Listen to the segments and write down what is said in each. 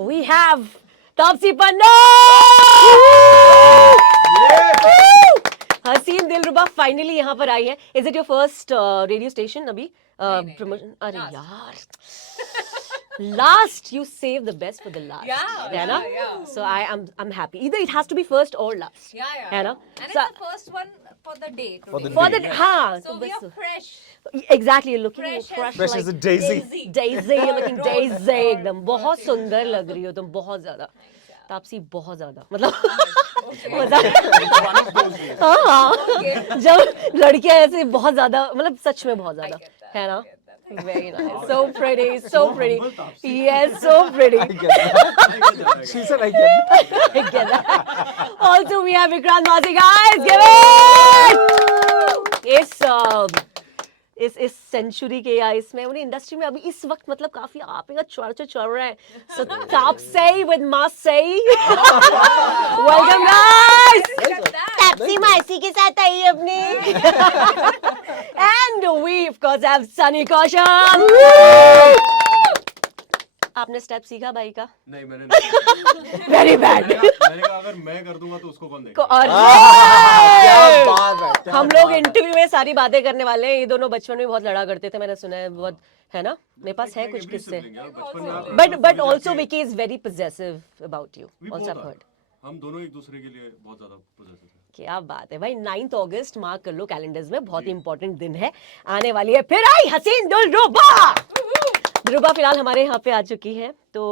we have Taapsee Pannu! हसीन दिलरुबा finally यहाँ पर आई है. Is it your first radio station अभी प्रमोशन? अरे यार, last you save the best for the last. Yeah. So I'm happy. Either it has to be first or last. Yeah. है ना? And So, it's the first one for the day today. for the हाँ. So we are fresh. Exactly, you're looking fresh Fresh like as a daisy. Daisy, you're looking Rose daisy or एकदम. बहुत rose सुंदर yeah. लग रही हो तुम, बहुत ज्यादा. तापसी बहुत ज्यादा, मतलब हाँ, जब लड़कियां ऐसे बहुत ज्यादा, मतलब सच में बहुत ज्यादा, है ना? Very nice, so pretty, so pretty. Yes, so pretty. She said I get that. I get that. Also, we have Vikrant Massey, guys. Give it. इस सेंचुरी के या इसमें उन्हें इंडस्ट्री में अभी इस वक्त मतलब काफी आप का चर्चा चल रहा है. So Taapsee with Massey. Welcome guys. Taapsee Massey के साथ आई अपनी. And we of course have Sunny Kaushal. आपने स्टेप सीखा भाई का? नहीं मैंने नहीं. Very bad. मैंने कहा अगर मैं कर दूंगा तो उसको कौन देगा? क्या बात है, क्या हम लोग बात है। इंटरव्यू में सारी बातें करने वाले हैं. ये दोनों बचपन में बहुत लड़ा करते थे, मैंने सुना है बहुत, है ना? मेरे पास है कुछ किस्से. बचपन में आप But also Vicky is very possessive about you. Also I've heard. हम दोनों एक दूसरे के लिए बहुत ज्यादा possessive हैं. क्या बात है भाई. 9th अगस्त मार्क कर लो कैलेंडर्स में, बहुत इंपॉर्टेंट दिन है, आने वाली है. फिर आई हसीन दिलरुबा. दिलरुबा फिलहाल हमारे यहाँ पे आ चुकी है, तो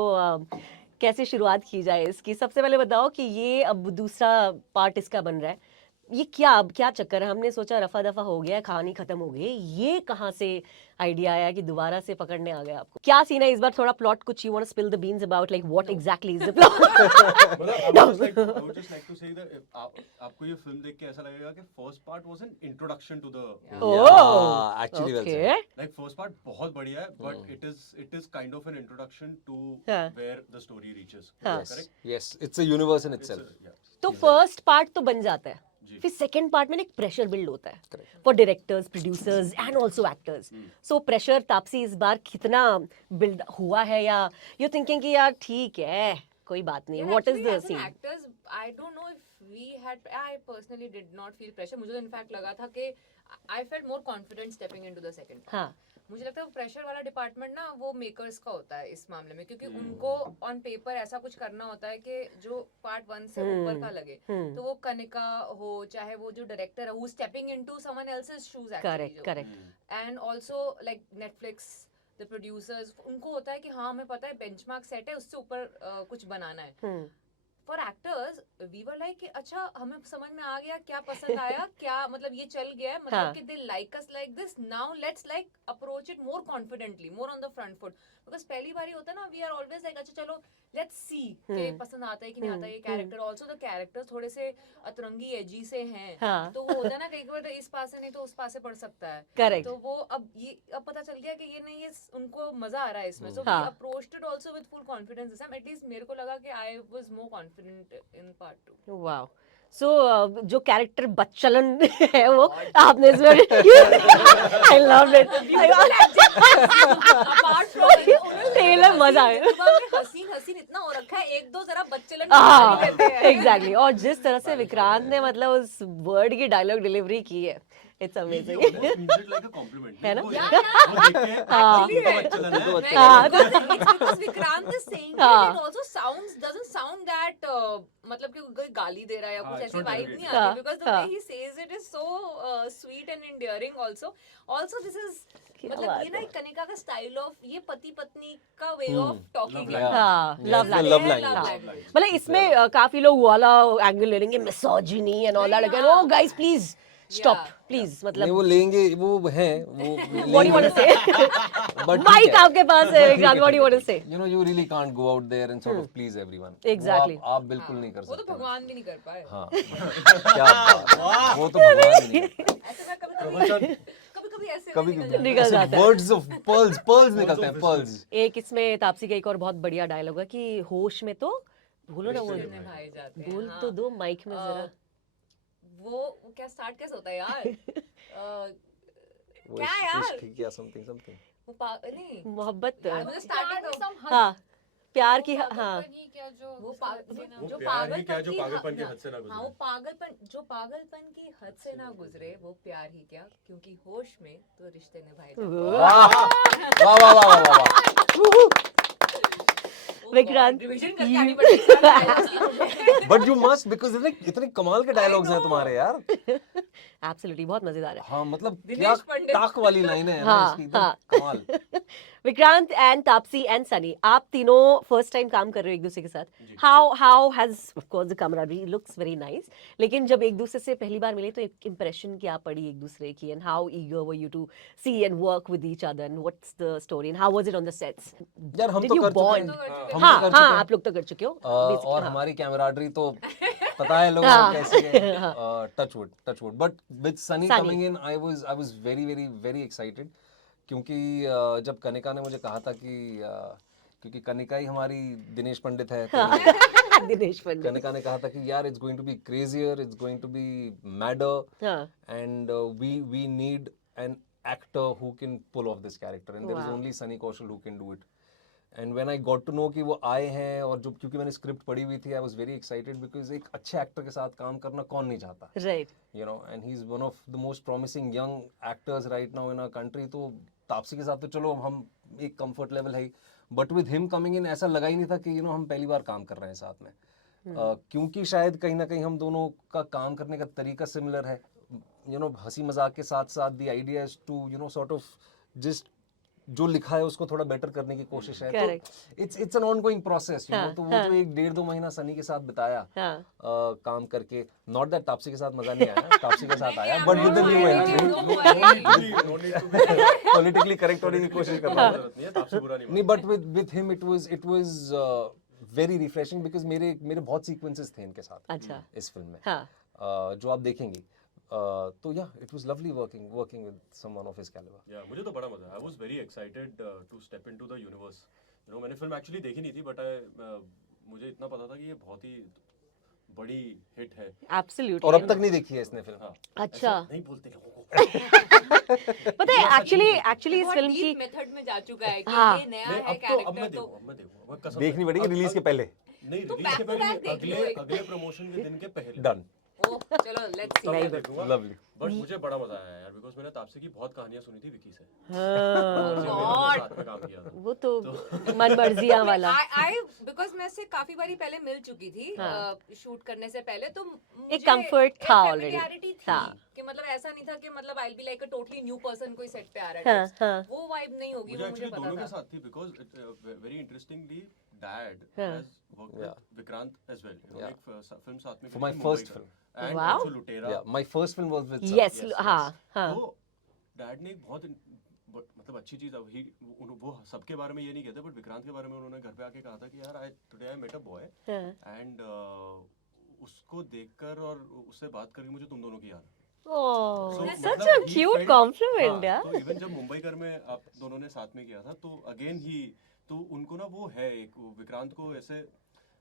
कैसे शुरुआत की जाए इसकी? सबसे पहले बताओ कि ये अब दूसरा पार्ट इसका बन रहा है, ये क्या अब क्या चक्कर है? हमने सोचा रफा दफा हो गया, कहानी खत्म हो गई, ये कहाँ से आइडिया आया कि दोबारा से पकड़ने आ गया आपको? क्या सीन है इस बार? थोड़ा प्लॉट कुछ, you want to spill the beans about like what exactly is the plot? मतलब I would just like to say that आपको ये फिल्म देख के ऐसा लगेगा कि first part was an introduction to the Yeah, actually well said. Like first part बहुत बढ़िया है but it is kind of an introduction to हाँ. Where the story reaches. हाँ. Correct. Yes, it's a universe in itself. तो first part तो बन जाता है, जी. फिर सेकंड पार्ट में एक प्रेशर बिल्ड होता है Correct. For directors, producers and also actors. So pressure Taapsee इस बार कितना बिल्ड हुआ है, या यू थिंकिंग कि यार ठीक है कोई बात नहीं? What is the As an scene? actors, I don't know if we had. I personally did not feel pressure. मुझे तो इनफैक्ट लगा था कि I felt more confident stepping into the second part. हाँ. मुझे लगता है वो प्रेशर वाला डिपार्टमेंट ना वो मेकर्स का होता है इस मामले में, क्योंकि उनको ऑन पेपर ऐसा कुछ करना होता है कि जो पार्ट 1 से ऊपर का लगे. तो वो कनिका हो, चाहे वो जो डायरेक्टर है who stepping into someone else's shoes correct correct. And also like Netflix, the producers, उनको होता है कि हाँ हमें पता है बेंचमार्क सेट है, उससे ऊपर कुछ बनाना है. For actors we were like अच्छा हमें समझ में आ गया क्या पसंद आया, क्या मतलब ये चल गया है, मतलब कि they like us like this, now let's like approach it more confidently, more on the front foot. Because पहली बार होता है ना, वी आर ऑलवेज लाइक अच्छा चलो लेट्स सी कि पसंद आता है कि नहीं आता है ये कैरेक्टर. ऑल्सो द कैरेक्टर्स थोड़े से अतरंगी एजी से हैं. हाँ. तो वो होता है ना कई बार इस पास से नहीं तो उस पास से पड़ सकता है. Correct. तो वो अब पता चल गया कि ये नहीं, ये उनको मजा आ रहा है इसमें. सो हाँ. We approached it also with full confidence this time. At least मेरे को लगा कि I was more confident in part 2. Wow. So जो कैरेक्टर बच्चलन है वो आपने इसमें I love it. Apart from trailer मजा आया. हसीन इतना हो रखा है, एक दो जरा बच्चलन निकाल ही लेते हैं. एग्जैक्टली. और जिस तरह से विक्रांत ने मतलब उस वर्ड की डायलॉग डिलीवरी की है, it's amazing. Like a compliment है ना? वो देखते हैं because Vikrant is saying it, it also doesn't sound that मतलब कि कोई गाली दे रहा है या कुछ ऐसी वाइब नहीं आती, because the way he says it is so sweet and endearing also this is मतलब ये ना एक कनिका का स्टाइल ऑफ, ये पति पत्नी का वे ऑफ टॉकिंग है. हाँ, love Yes, the love language. मतलब इसमें काफी लोग वाला एंगल ले लेंगे, misogyny and all that. Again O guys please stop please. नहीं मतलब वो लेंगे, वो हैं वो what do you want to say? But mike आपके पास है Vikrant, what do you want to say? you know you really can't go out there and sort of please everyone. Exactly. वो आप बिल्कुल नहीं कर वो तो सकते. भगवान भी नहीं कर पाए. हाँ. क्या बात. वो तो भगवान ही नहीं. ऐसे कभी ऐसे कभी निकल जाता है. वर्ड्स ऑफ पर्ल्स निकलते हैं, पर्ल्स. एक इसमें तापसी का एक और बहुत बढ़िया डायलॉग है कि होश में तो भूलो ना, वो निभाए जाते हैं. बोल तो दो माइक में जरा. वो क्या स्टार्ट कैसे होता है यार? वो क्या यार? इश्क या something. वो नहीं मोहब्बत. मुझे स्टार्टिंग हाँ प्यार की हाँ पागलपन ही क्या जो वो प्यार ही क्या जो पागलपन की हद से ना हाँ वो गुजरे। पागलपन की हद से ना गुजरे वो प्यार ही क्या, क्योंकि होश में तो रिश्ते निभाए जाते वाह वाह वाह वाह वाह वाह। हैं। विक्रांत, रिवीजन करके आनी पड़ेगी। बट यू मस्ट बिकॉज इतने कमाल के डायलॉग्स हैं तुम्हारे यार। एब्सोल्युटली बहुत मजेदार है। हाँ मतलब क्या दिनेश पंडित। टाक वाली लाइन है ना हाँ, इसकी, एकदम हाँ। कमाल। विक्रांत एंड तापसी एंड सनी, आप तीनों फर्स्ट टाइम काम कर रहे हो एक दूसरे के साथ। जी। How has of course the camaraderie looks very nice, लेकिन जब एक दूसरे से पहली बार मिले तो एक इंप्रेशन क्या पड़ी एक दूसरे की, and how eager were you to see and work with each other, and what's the story and how was it on the sets? यार हम Did तो you कर चुके bond? हैं। हम हम हाँ तो कर हाँ, चुके हैं। आप लोग तो कर चुके हो basically, और हाँ। हमारी कैमराडरी तो पता है लोगों हाँ। को कैसी है। Touch wood but with Sunny Sunny. Coming in I was very very very excited, क्योंकि जब कनिका ने मुझे कहा था कि क्योंकि कनिका ही हमारी दिनेश पंडित है, तो दिनेश पंडित। कनिका ने कहा था कि यार it's going to be crazier, it's going to be madder, हाँ, and we need an actor who can pull off this character, and there is Wow. only Sunny Kaushal who can do it. And when I got to know कि वो आए हैं, और जो क्योंकि मैंने script पढ़ी हुई थी, I was very excited because एक अच्छे एक्टर के साथ काम करना कौन नहीं चाहता, right. you know, and he's one of the most promising young actors right now in our country. तो तापसी के साथ तो चलो हम एक comfort level है ही, but with him coming in ऐसा लगा ही नहीं था कि हम पहली बार काम कर रहे हैं साथ में। क्योंकि शायद कहीं ना कहीं हम दोनों का काम करने का तरीका सिमिलर है, हंसी मजाक के साथ साथ the idea is to sort of just जो लिखा है उसको थोड़ा बेटर करने की कोशिश है। Correct. तो इट्स एन ऑनगोइंग प्रोसेस, हाँ, तो वो हाँ। जो 1-1.5-2 महीना सनी के साथ बिताया हाँ, काम करके, नॉट दैट तापसी के साथ मजा नहीं आया, तापसी के साथ आया, नहीं, but I'm with the not new worried, entry don't worry. Politically correct होने की कोशिश कर रहा हूँ। जरूरत नहीं है, तापसी बुरा नहीं नहीं, but with him it was very refreshing, because मेरे बहुत सीक्वेंसेस थे इनके साथ अच्छा, इस फिल्म में, हाँ, जो आप देखेंगी। तो या it was lovely working with someone of his calibre. या मुझे तो बड़ा मजा आया। I was very excited to step into the universe. मैंने फिल्म एक्चुअली देखी नहीं थी, बट मुझे इतना पता था कि ये बहुत ही बड़ी हिट है। एब्सोल्युटली। और अब तक नहीं देखी है इसने फिल्म। हाँ, अच्छा। ऐसा नहीं बोलते लोगों को। पता है एक्चुअली इस बहुत फिल्म deep की method में जा चुका है कि हाँ। ये नया नहीं, है अब मैं कैरेक्टर, तो देखूँ, अब मैं देखूँ, अब कसम देखनी से। पड़ेगी अब- रिलीज के पहले। नहीं, तो रिलीज के back to पहले back नहीं, देख लो एक। अगले प्रमोशन के दिन के पहले। डन, ओह चलो लेट्स तब मैं सी। देखूंगा। लवली। बट मुझे बड़ा मजा आया यार, बिकॉज मैंने तापसी की बहुत कहानियां सुनी थी विकी से। हाँ, जब हमने साथ में काम किया था। वो तो मन मर्जियां वाला आई बिकॉज मैं इससे काफी बारी पहले मिल चुकी थी हाँ। शूट करने से पहले, तो मुझे comfort एक था already। familiarity थी हाँ। कि मतलब ऐसा नहीं था कि मतलब I be like a totally new person कोई सेट पे आ रहा हाँ, है, हाँ, वो वाइब नहीं होगी, मुझे वो मुझे एक्चुअली पता दोनों के था। साथ थी, बिकॉज वेरी इंटरेस्टिंगली डैड हाँ। Has worked Yeah. With Vikrant as well. Yeah. एक फिल्म साथ में For my first film. And Wow. Also Lootera. Yeah, my first film was with yes, yes, हाँ, yes. हाँ, तो डैड ने एक बहुत मतलब अच्छी चीज, अब वो सबके बारे में ये नहीं कहते, बट विक्रांत के बारे में उन्होंने घर पे आके कहा था कि यार today I met a boy हाँ। एंड उसको देखकर और उससे बात करके मुझे तुम दोनों की याद। Oh, So, such मतलब a he cute felt- compliment, हाँ, यार। तो इवन जब मुंबई कर में आप दोनों ने साथ में किया था, तो अगेन ही तो उनको ना वो है एक विक्रांत को ऐसे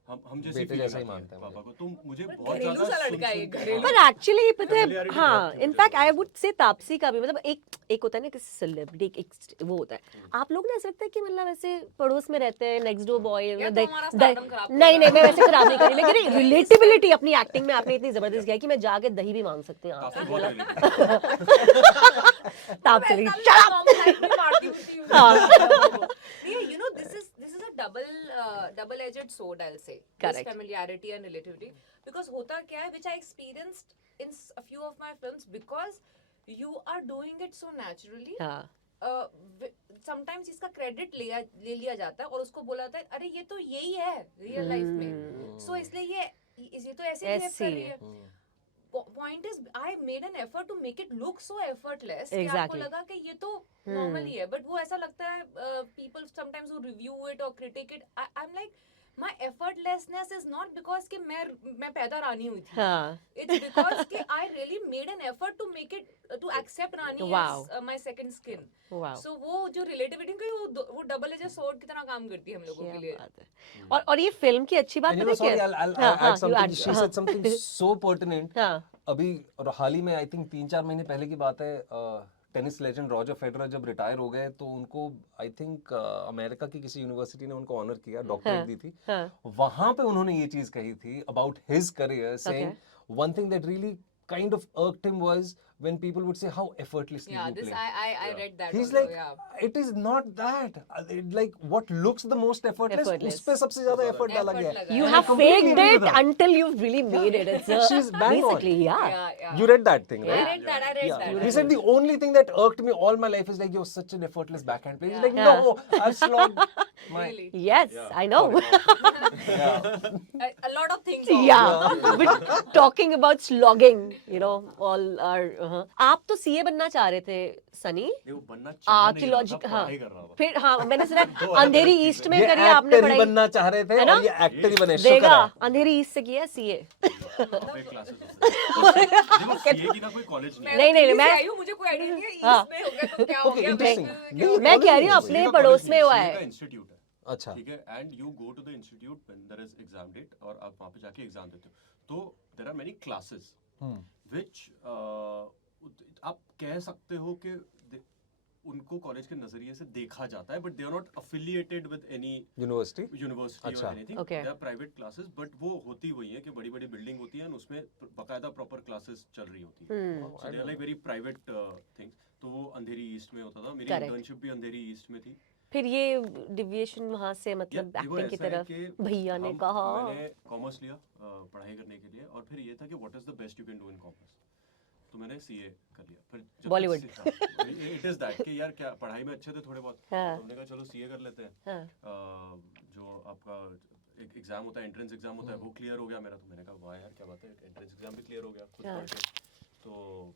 हम जैसे बेटे फीलिंग जैसा ही आती है मानते हैं पापा मुझे। को। तो मुझे पर बहुत घरेलू ज्यादा सा लड़का है, घरेलू। पर एक्चुअली पता है, Familiarity हाँ, बहुत थी मुझे इनफैक्ट आई दोनों वुड से तापसी का भी मतलब एक होता है ना कि सेलिब्रिटी, एक वो होता है। आप लोग ना ऐसा लगता है कि मतलब ऐसे पड़ोस में रहते हैं, नेक्स्ट डोर बॉय, या तो हमारा stardom खराब कर नहीं रहा मैं वैसे खराब नहीं कर रही, लेकिन रिलेटेबिलिटी अपनी एक्टिंग में आपने इतनी जबरदस्त किया है कि मैं जाके दही भी मांग सकती हूँ काफी आपसे। बहुत बोला related। तापसी वैसा shut up! normal life में मारती होती हूँ। हाँ। नहीं, you know, this is a double-edged sword, I'll say. Correct. This familiarity and relativity, because होता क्या है, which I experienced in a few of my films, because you are doing it so naturally. हाँ, sometimes इसका credit ले लिया जाता है और उसको बोला जाता है अरे ये तो यही है रियल लाइफ में, सो इसलिए ये तो ऐसे बिहेव कर रही है। Point is I made an effort to make it look so effortless कि आपको Exactly. लगा कि ये तो नॉर्मल ही है, बट वो ऐसा लगता है people sometimes who review it और critic it, I am like my effortlessness is not because कि मैं पैदा रानी हुई थी, हाँ, it's because कि I really made an effort to make it to accept Rani Wow. as my second skin. वाह, So वो जो relativity की वो double edged sword की तरह काम करती है हम लोगों के क्या लिए। बात है। और ये फिल्म की अच्छी बात And you पता know, है sorry, क्या? I'll हाँ, हाँ, add something. you add, She हाँ। said something so pertinent. हाँ, अभी और हाल ही में आई थिंक 3-4 महीने पहले की बात है, टेनिस लेजेंड रॉजर फेडरर जब रिटायर हो गए तो उनको आई थिंक अमेरिका की किसी यूनिवर्सिटी ने उनको ऑनर किया, डॉक्टरेट दी थी। वहां पे उन्होंने ये चीज कही थी about his career, saying one thing that really kind of irked him was when people would say how effortlessly Yeah, you this play. I read that. He's also, like, yeah. it is not that. Like what looks the most effortless, Effortless. उस पे सबसे ज्यादा effort डाला Effort गया लगा है। You है। have completely faked agree it with her. until you've really made it. It's She's bang on. basically, yeah. Yeah. You read that thing, I right? read that. I read Yeah. that. He said the only thing that irked me all my life is like you're such an effortless backhand player. He's like, Yeah. no, I've slogged my. Really. Yes, Yeah. I know. Yeah. A lot of things. Yeah, but talking about slogging, you know, all are. आप तो CA बनना चाह रहे थे, सनी? नहीं, वो बनना चाह नहीं रहा था, आर्कियोलॉजिक, हाँ। पढ़ाई कर रहा था। फिर हाँ, मैंने सुना दो अलग अंधेरी अलग ईस्ट चीजें। में ये करी आपने एक्टर ही पढ़ाई, बनना चाह रहे थे है ना? और ये एक्टर ही बने, शुक्र देगा है। अंधेरी ईस्ट से किया सीए। फेक क्लासेस होते हैं। देखो सीए की ना कोई कॉलेज नहीं है। नहीं, मैं आई हूँ, मुझे कोई आइडिया नहीं है हाँ। इसमें हो गया तो क्या हो Okay, गया interesting. क्या हो नहीं, गया? मैं कह रही हूँ CA अपने का पड़ोस college में हुआ नहीं, CA है। का इंस्टीट्यूट है। अच्छा। ठीक है, and you go to the institute when there is exam date और आप वहां पे जाके एग्जाम देते हो। तो there are many classes which आप कह सकते हो कि उनको कॉलेज के नजरिए से देखा जाता है, but they are not affiliated with any university. University अच्छा। और anything. Okay. They are private classes, but वो होती वही है कि बड़ी बड़ी बिल्डिंग होती है और उसमें बकायदा प्रॉपर क्लासेस चल रही होती है। So they are like very private things. तो वो अंधेरी ईस्ट में होता था, मेरी Correct. इंटर्नशिप भी अंधेरी ईस्ट में थी। फिर ये डिविएशन वहां से मतलब देखो, एक्टिंग की ऐसा है तरफ कि भैया ने हम- कहा। मैंने कॉमर्स लिया पढ़ाई करने के लिए, और फिर ये था कि what is the best you can do in commerce, तो मैंने सीए कर लिया। फिर जब Bollywood. इट इज दैट कि यार क्या पढ़ाई में अच्छे थे थोड़े बहुत, हाँ। तो हमने कहा चलो सीए कर लेते हैं। हाँ। जो आपका एक एग्जाम होता है, एंट्रेंस एग्जाम होता है, वो क्लियर हो गया मेरा, तो मैंने कहा वाह यार क्या बात है, एंट्रेंस एग्जाम भी क्लियर हो गया खुद हाँ। पढ़ के, तो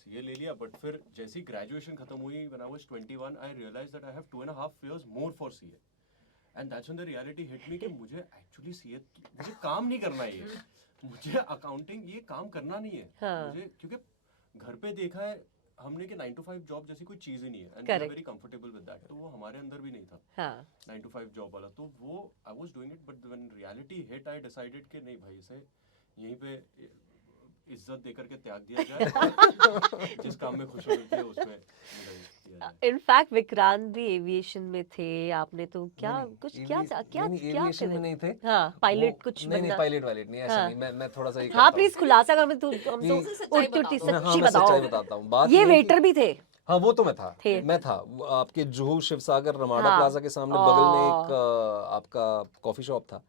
सीए ले लिया। बट फिर जैसी ग्रेजुएशन खत्म हुई, when I was 21, I realized that I have 2.5 years more for CA, and that's when the reality hit me कि मुझे एक्चुअली सीए मुझे काम नहीं करना है ये, मुझे अकाउंटिंग ये काम करना नहीं है। हाँ। मुझे क्योंकि घर पे देखा है हमने कि 9 to 5 जॉब जैसी कोई चीज ही नहीं है, and we are Correct. Very comfortable with that. तो वो हमारे अंदर भी नहीं था हाँ 9 to 5 जॉब वाला, तो वो I was doing it, but when reality hit I decided कि नहीं भाई, इसे यहीं पे इज्जत देकर के त्याग दिया जाए। जिस काम में खुशी मिलती है उसमें किया जाए। इनफैक्ट विक्रांत भी एविएशन में थे, आपने तो क्या कुछ क्या एविएशन में नहीं थे। हाँ पायलट वो- कुछ नहीं बनना। पायलट वायलट नहीं, ऐसा हाँ। नहीं। मैं थोड़ा सा ये हाँ करता प्लीज हूँ। खुलासा कर, हम तो कि- सच्चाई उड़ती उड़ती बताओ। हाँ, सच्ची मैं सच्चाई बताओ। बताता हूँ। बात ये है कि- वेटर भी थे। हाँ वो तो मैं था। थे। मैं था वो आपके जुहू शिवसागर रमाडा हाँ। प्लाजा के सामने बगल में एक आपका कॉफी शॉप था।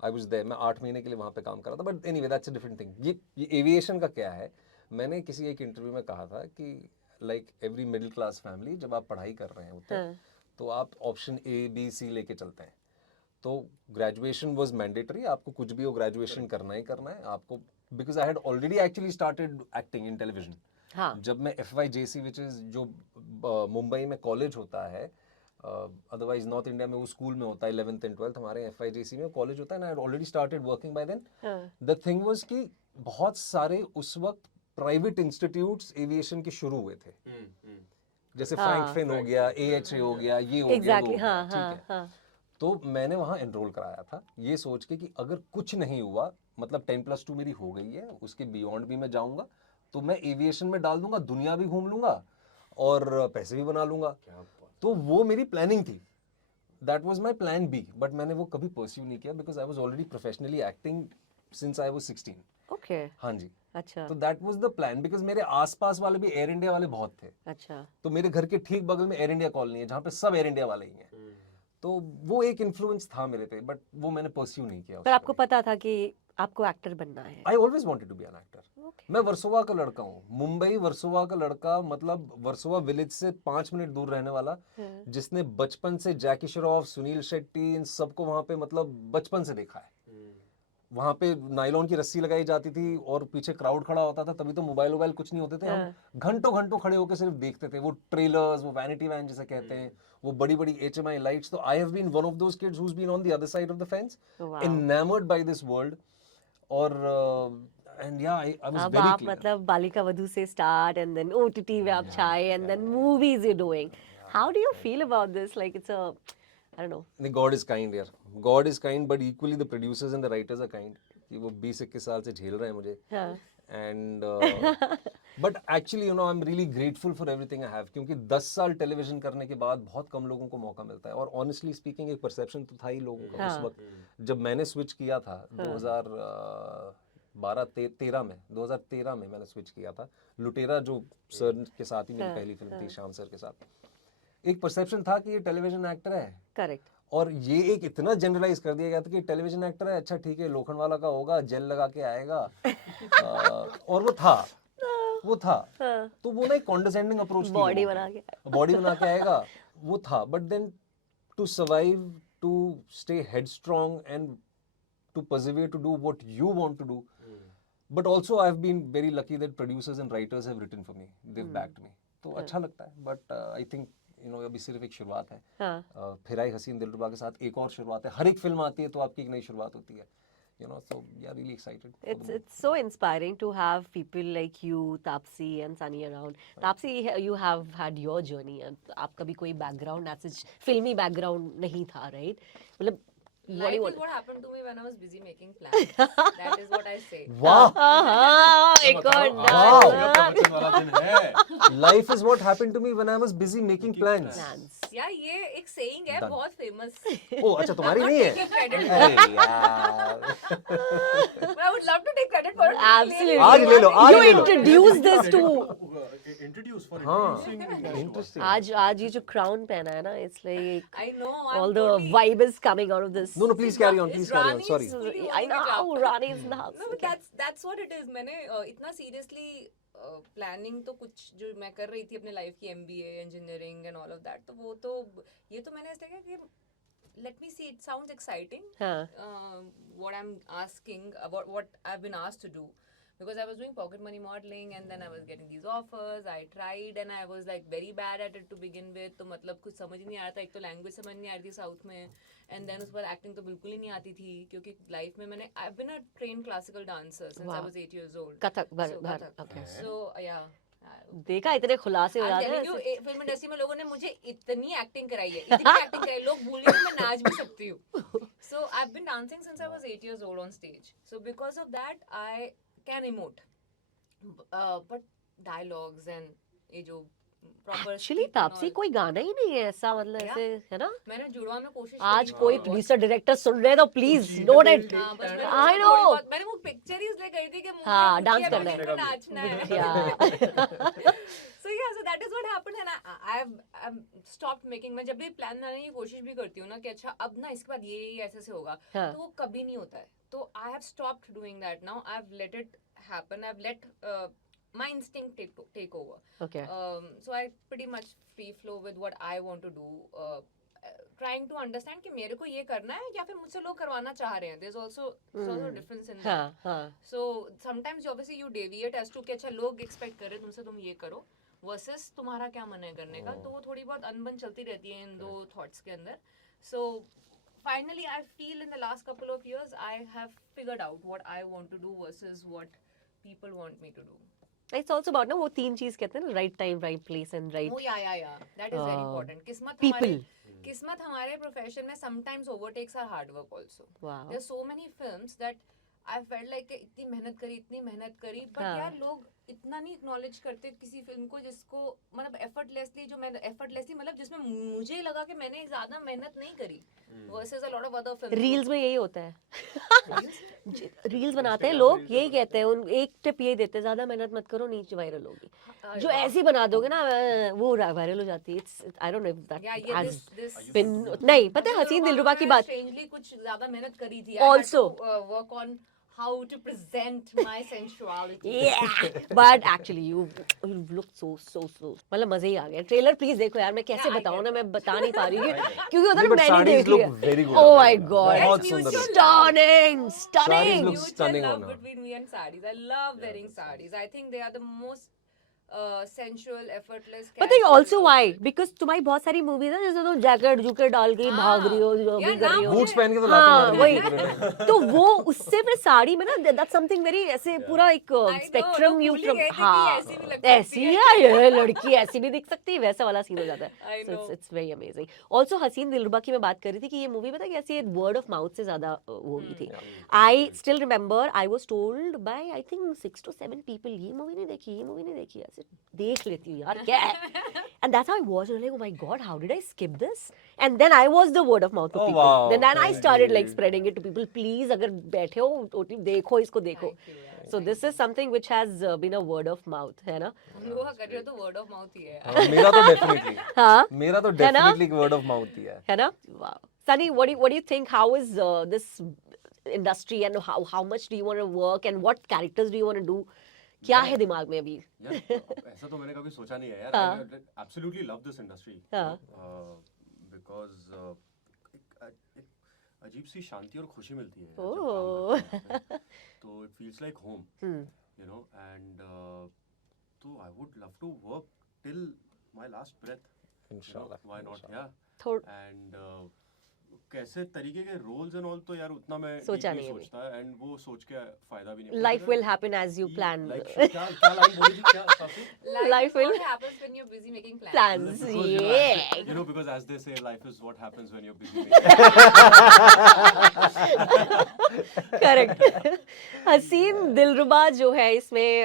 आई वाज देयर, मैं 8 महीने के लिए वहाँ पे काम कर रहा था। But anyway that's a different thing. ये एविएशन का क्या है, मैंने किसी एक इंटरव्यू में कहा था कि like every middle class family, जब आप पढ़ाई कर रहे होते हैं तो आप ऑप्शन ए बी सी लेके चलते हैं। तो ग्रेजुएशन वाज मैंडेटरी, आपको कुछ भी हो ग्रेजुएशन करना ही करना है आपको, because I had already actually started acting in television. हाँ जब मैं FYJC विच इज जो मुंबई में कॉलेज होता है, अदरवाइज नॉर्थ इंडिया में वो स्कूल में होता है 11th and 12th, हमारे FYJC में कॉलेज होता है ना। I already started working by then. The thing was कि बहुत सारे उस वक्त प्राइवेट इंस्टीट्यूट्स एविएशन के शुरू हुए थे, जैसे हाँ। फ्रैंकफिन हो गया, AHA हो गया, ये हो गया, एग्जैक्टली वो हो हाँ गया, हाँ ठीक है। हाँ तो मैंने वहाँ एनरोल कराया था ये सोच के कि अगर कुछ नहीं हुआ, मतलब 10+2 मेरी हो गई है, उसके बियॉन्ड भी मैं जाऊंगा, तो मैं एविएशन में डाल दूंगा, दुनिया भी घूम लूंगा और पैसे भी बना लूंगा। तो वो मेरी प्लानिंग थी, that was my plan B. But मैंने वो कभी परस्यू नहीं किया because I was already professionally acting since I was 16। Okay हाँ जी। अच्छा तो that was the plan, because मेरे आसपास वाले भी एयर इंडिया वाले बहुत थे। अच्छा तो मेरे घर के ठीक बगल में एयर इंडिया कॉलोनी है, जहाँ पे सब एयर इंडिया वाले ही हैं। तो वो एक इन्फ्लुएंस था मेरे पे, बट वो मैंने परस्यू नहीं किया। पर आपको पता था कि आपको एक्टर बनना है। I always wanted to be an actor. मैं वर्सोवा का लड़का हूँ, मुंबई वर्सोवा का लड़का, मतलब वर्सोवा विलेज से 5 मिनट दूर रहने वाला, जिसने बचपन से जैकी श्रॉफ, सुनील शेट्टी, इन सबको वहां पे मतलब बचपन से देखा है। वहां पे नायलॉन की रस्सी लगाई जाती थी और पीछे क्राउड खड़ा होता था, तभी तो मोबाइल वोबाइल कुछ नहीं होते थे। हम घंटों घंटों खड़े होकर सिर्फ देखते थे वो ट्रेलर्स, वो वैनिटी वैन जिसे कहते हैं, वो बड़ी बड़ी HMI लाइट्स। तो I have been one of those kids who's been on the other side of the fence, enamored by this world। और and yeah, I was अब very आप clear। मतलब बालिका वधू से स्टार्ट एंड देन OTT में आप छाए and then movies you doing. How do you feel about this? Like it's a I don't know. नहीं, God is kind यार, God is kind, but equally the producers and the writers are kind कि वो 20-21 साल से झेल रहे हैं मुझे। हाँ and but actually you know I am really grateful for everything I have, क्योंकि 10 साल टेलीविजन करने के बाद बहुत कम लोगों को मौका मिलता है। और ऑनेस्टली स्पीकिंग एक परसेप्शन तो था ही लोगों का उस हाँ। वक्त जब मैंने स्विच किया था 2013 में मैंने स्विच किया था। लुटेरा जो सर के साथ ही मेरी हाँ, पहली फिल्म हाँ। थी, श्याम सर के साथ। एक परसेप्शन था कि ये टेलीविजन एक्टर है, करेक्ट। और ये एक इतना जनरलाइज कर दिया गया था कि टेलीविजन एक्टर है, अच्छा ठीक है लोखंडवाला का होगा, जेल लगा के आएगा। और वो था हाँ। तो वो ना एक कॉन्डरसेंडिंग अप्रोच थी, बॉडी बना के। बॉडी बना के आएगा, वो था। But then to survive, to stay headstrong and to persevere to do what you want to do. But also I've been very lucky that producers and writers have written for me, they've backed me, तो अच्छा लगता है। But I think you know अभी सिर्फ एक शुरुआत है। हाँ। फिर आई हसीन दिलरुबा के साथ एक और शुरुआत है। हर एक फिल्म आती है तो आपकी एक नई शुरुआत होती है, you know. So we are really excited. It's so inspiring to have people like you, Taapsee and Sunny around. Taapsee, you have had your journey and आपका भी कोई background ऐसे फिल्मी background नहीं था, right? मतलब what do Life you is want? what happened to me when I was busy making plans. That is what I say. वाह, हाँ, एक और Wow. dialogue. वाला दिन है। Life is what happened to me when I was busy making plans. Plans. यार ये एक saying है Done. बहुत famous. ओ अच्छा, तुम्हारी नहीं है? Credit. अरे यार, But I would love to take credit for it. Absolutely. आज ले लो, आज You ले लो। introduced this to. Introduce for हाँ, introducing interesting. आज ये जो crown पहना है ना, it's like I know. I'm all the totally- vibe is coming out of this. No, no, please carry on, It's please carry on. Rani's Sorry. fully I holding it know, up. Rani is in the house. No, but Okay. that's what it is. मैंने इतना seriously planning तो कुछ जो मैं कर रही थी अपने लाइफ की MBA engineering and all of that, तो वो तो ये तो मैंने ऐसे कहा कि let me see, it sounds exciting. हाँ. What I'm asking about, what I've been asked to do, because I was doing pocket money modeling and then I was getting these offers. I tried and I was like very bad at it to begin with. तो मतलब कुछ समझ ही नहीं आ रहा था, एक तो language समझ नहीं आ रही थी साउथ में, and then उसके बाद एक्टिंग तो बिल्कुल ही नहीं आती थी, क्योंकि लाइफ में मैंने I've been a trained classical dancer since I Wow. was 8 years old. Kathak So, Bharat Kathak. okay. So yeah. देखा इतने खुलासे हो I'm जाते telling you, हैं फिल्म इंडस्ट्री में लोगों ने मुझे इतनी एक्टिंग कराई है, इतनी एक्टिंग कराई, लोग भूल गए कि मैं नाच भी सकती हूँ. So I've been dancing since I was 8 years old on stage. So because of that, I can emote. But dialogues and ये जो proper actually script and Taapsee all, कोई गाना ही नहीं है ऐसा, मतलब Yeah. ऐसे है ना। मैंने जुड़वा में कोशिश आज करी कोई बहुत. प्रोड्यूसर डायरेक्टर सुन रहे हैं तो प्लीज नोट इट। हाँ, बस मैंने I उसमें know. थोड़ी बहुत- मैंने वो पिक्चर ही इसलिए गई थी कि मुझे हाँ, उनकी dance करना अभिनय है। में नाचना है. So yeah, so that is what happened, and I've stopped making. मैं जब भी प्लान बनाने की कोशिश भी करती हूँ ना कि अच्छा अब ना इसके बाद ये ऐसे से होगा, हाँ. तो वो कभी नहीं होता है. तो I have stopped doing that now. I've let it happen. I've let my instinct take over. Okay. So I pretty much free flow with what I want to do. Trying to understand कि मेरे को ये करना है या फिर मुझसे लोग करवाना चाह रहे हैं. There's also a difference in that. हाँ हाँ So sometimes obviously you deviate as to कि अच्छा लोग expect कर रहे हैं तुमसे, तुम ये करो, versus तुम्हारा क्या मन है करने का. तो वो थोड़ी बहुत अनबन चलती रहती है इन दो thoughts के अंदर. So finally I feel in the last couple of years I have figured out what I want to do versus what people want me to do. It's also about ना वो तीन चीज कहते हैं ना, right time right place and right Oh yeah. That is very important. people. किस्मत हमारे profession में sometimes overtakes our hard work also. Wow. There are so many films that I felt like कि इतनी मेहनत करी, but हाँ. यार लोग इतना नहीं acknowledge करते किसी फिल्म को जिसको मतलब effortlessly मतलब जिसमें मुझे लगा कि मैंने ज्यादा मेहनत नहीं करी versus a lot of other films. Reels में यही होता है। रील्स बनाते हैं लोग, यही कहते हैं, उन एक टिप यही देते हैं, ज्यादा मेहनत मत करो नीचे वायरल होगी। जो ऐसी बना दोगे ना वो वायरल हो जाती है। It's I don't know if that Yeah, has this बिन नहीं पता है, हसीन दिलरुबा की बात strangely कुछ ज्यादा मेहनत करी थी. Also. I had to work on how to present my sensuality. Yeah, but actually you look so मतलब मजे ही आ गए। ट्रेलर प्लीज देखो यार, मैं कैसे Yeah, I बताऊं get ना, मैं बता नहीं पा रही हूँ क्योंकि उधर नहीं, but मैंने sarees देख look लिया। very good. Oh my god, बहुत Yes, सुंदर mutual है। stunning, Sarees stunning। look Mutual stunning love on her. between me and sarees. I love wearing sarees. I think they are the most sensual, effortless. पता है casual also why outfit. because तुम्हारी बहुत सारी movies है जैसे तुम jacket जुकेट डाल के भाग रही हो जो भी यार, कर रही नाम हो बूट्स पहन के तो हाँ लाते मारोगे वही पूरे टाइम। तो वो उससे फिर साड़ी में ना दैट्स समथिंग वेरी ऐसे पूरा एक I know, स्पेक्ट्रम लोग यू भूल ही फ्रॉम गए थे कि हाँ ऐसी भी लग ऐसी सकती है ये लड़की ऐसी भी दिख सकती है वैसा वाला सीन हो जाता है I so know. It's very amazing also हसीन दिलरुबा की मैं बात कर रही थी कि ये मूवी पता है कैसी वर्ड ऑफ माउथ से ज्यादा वो हुई थी I still remember I was told by I think 6 to 7 people ये मूवी नहीं देखी ऐसे देख लेती हूँ यार क्या है and that's how I was like oh my god how did I skip this and then I was the word of mouth to Oh, people wow. then I started like Thank you. spreading it to people please अगर बैठे हो OTT देखो इसको देखो Thank you, यार, so thank this is something which has been a word of mouth है ना हम लोगों का करियर तो word of mouth ही है यार. हाँ, मेरा तो डेफिनेटली हाँ मेरा तो है ना? डेफिनेटली वर्ड ऑफ माउथ ही है। ना wow Sunny what do you think how is this industry and how much do you want to work and what characters do you want to do क्या है दिमाग में अभी यार ऐसा तो मैंने कभी सोचा नहीं है यार। हाँ. I absolutely love this industry. हाँ. Because एक अजीब सी शांति और खुशी मिलती है यार जब ओह. काम करते हैं उसमें। तो it feels like home, you know, and so I would love to work till my last breath. You know, इंशाल्लाह। why not? Yeah. थोड़ा And कैसे तरीके के रोल्स एंड ऑल तो यार उतना मैं सोचा deeply नहीं अभी। सोचता एंड वो सोच के फायदा भी नहीं। life will happen as you plan क्या लाइन बोली थी क्या सासू? Life is will- what happens when you're busy making plans. plans Because, yeah you know, because as they say, life is what happens when you're busy. Correct हसीन दिलरुबा जो है इसमें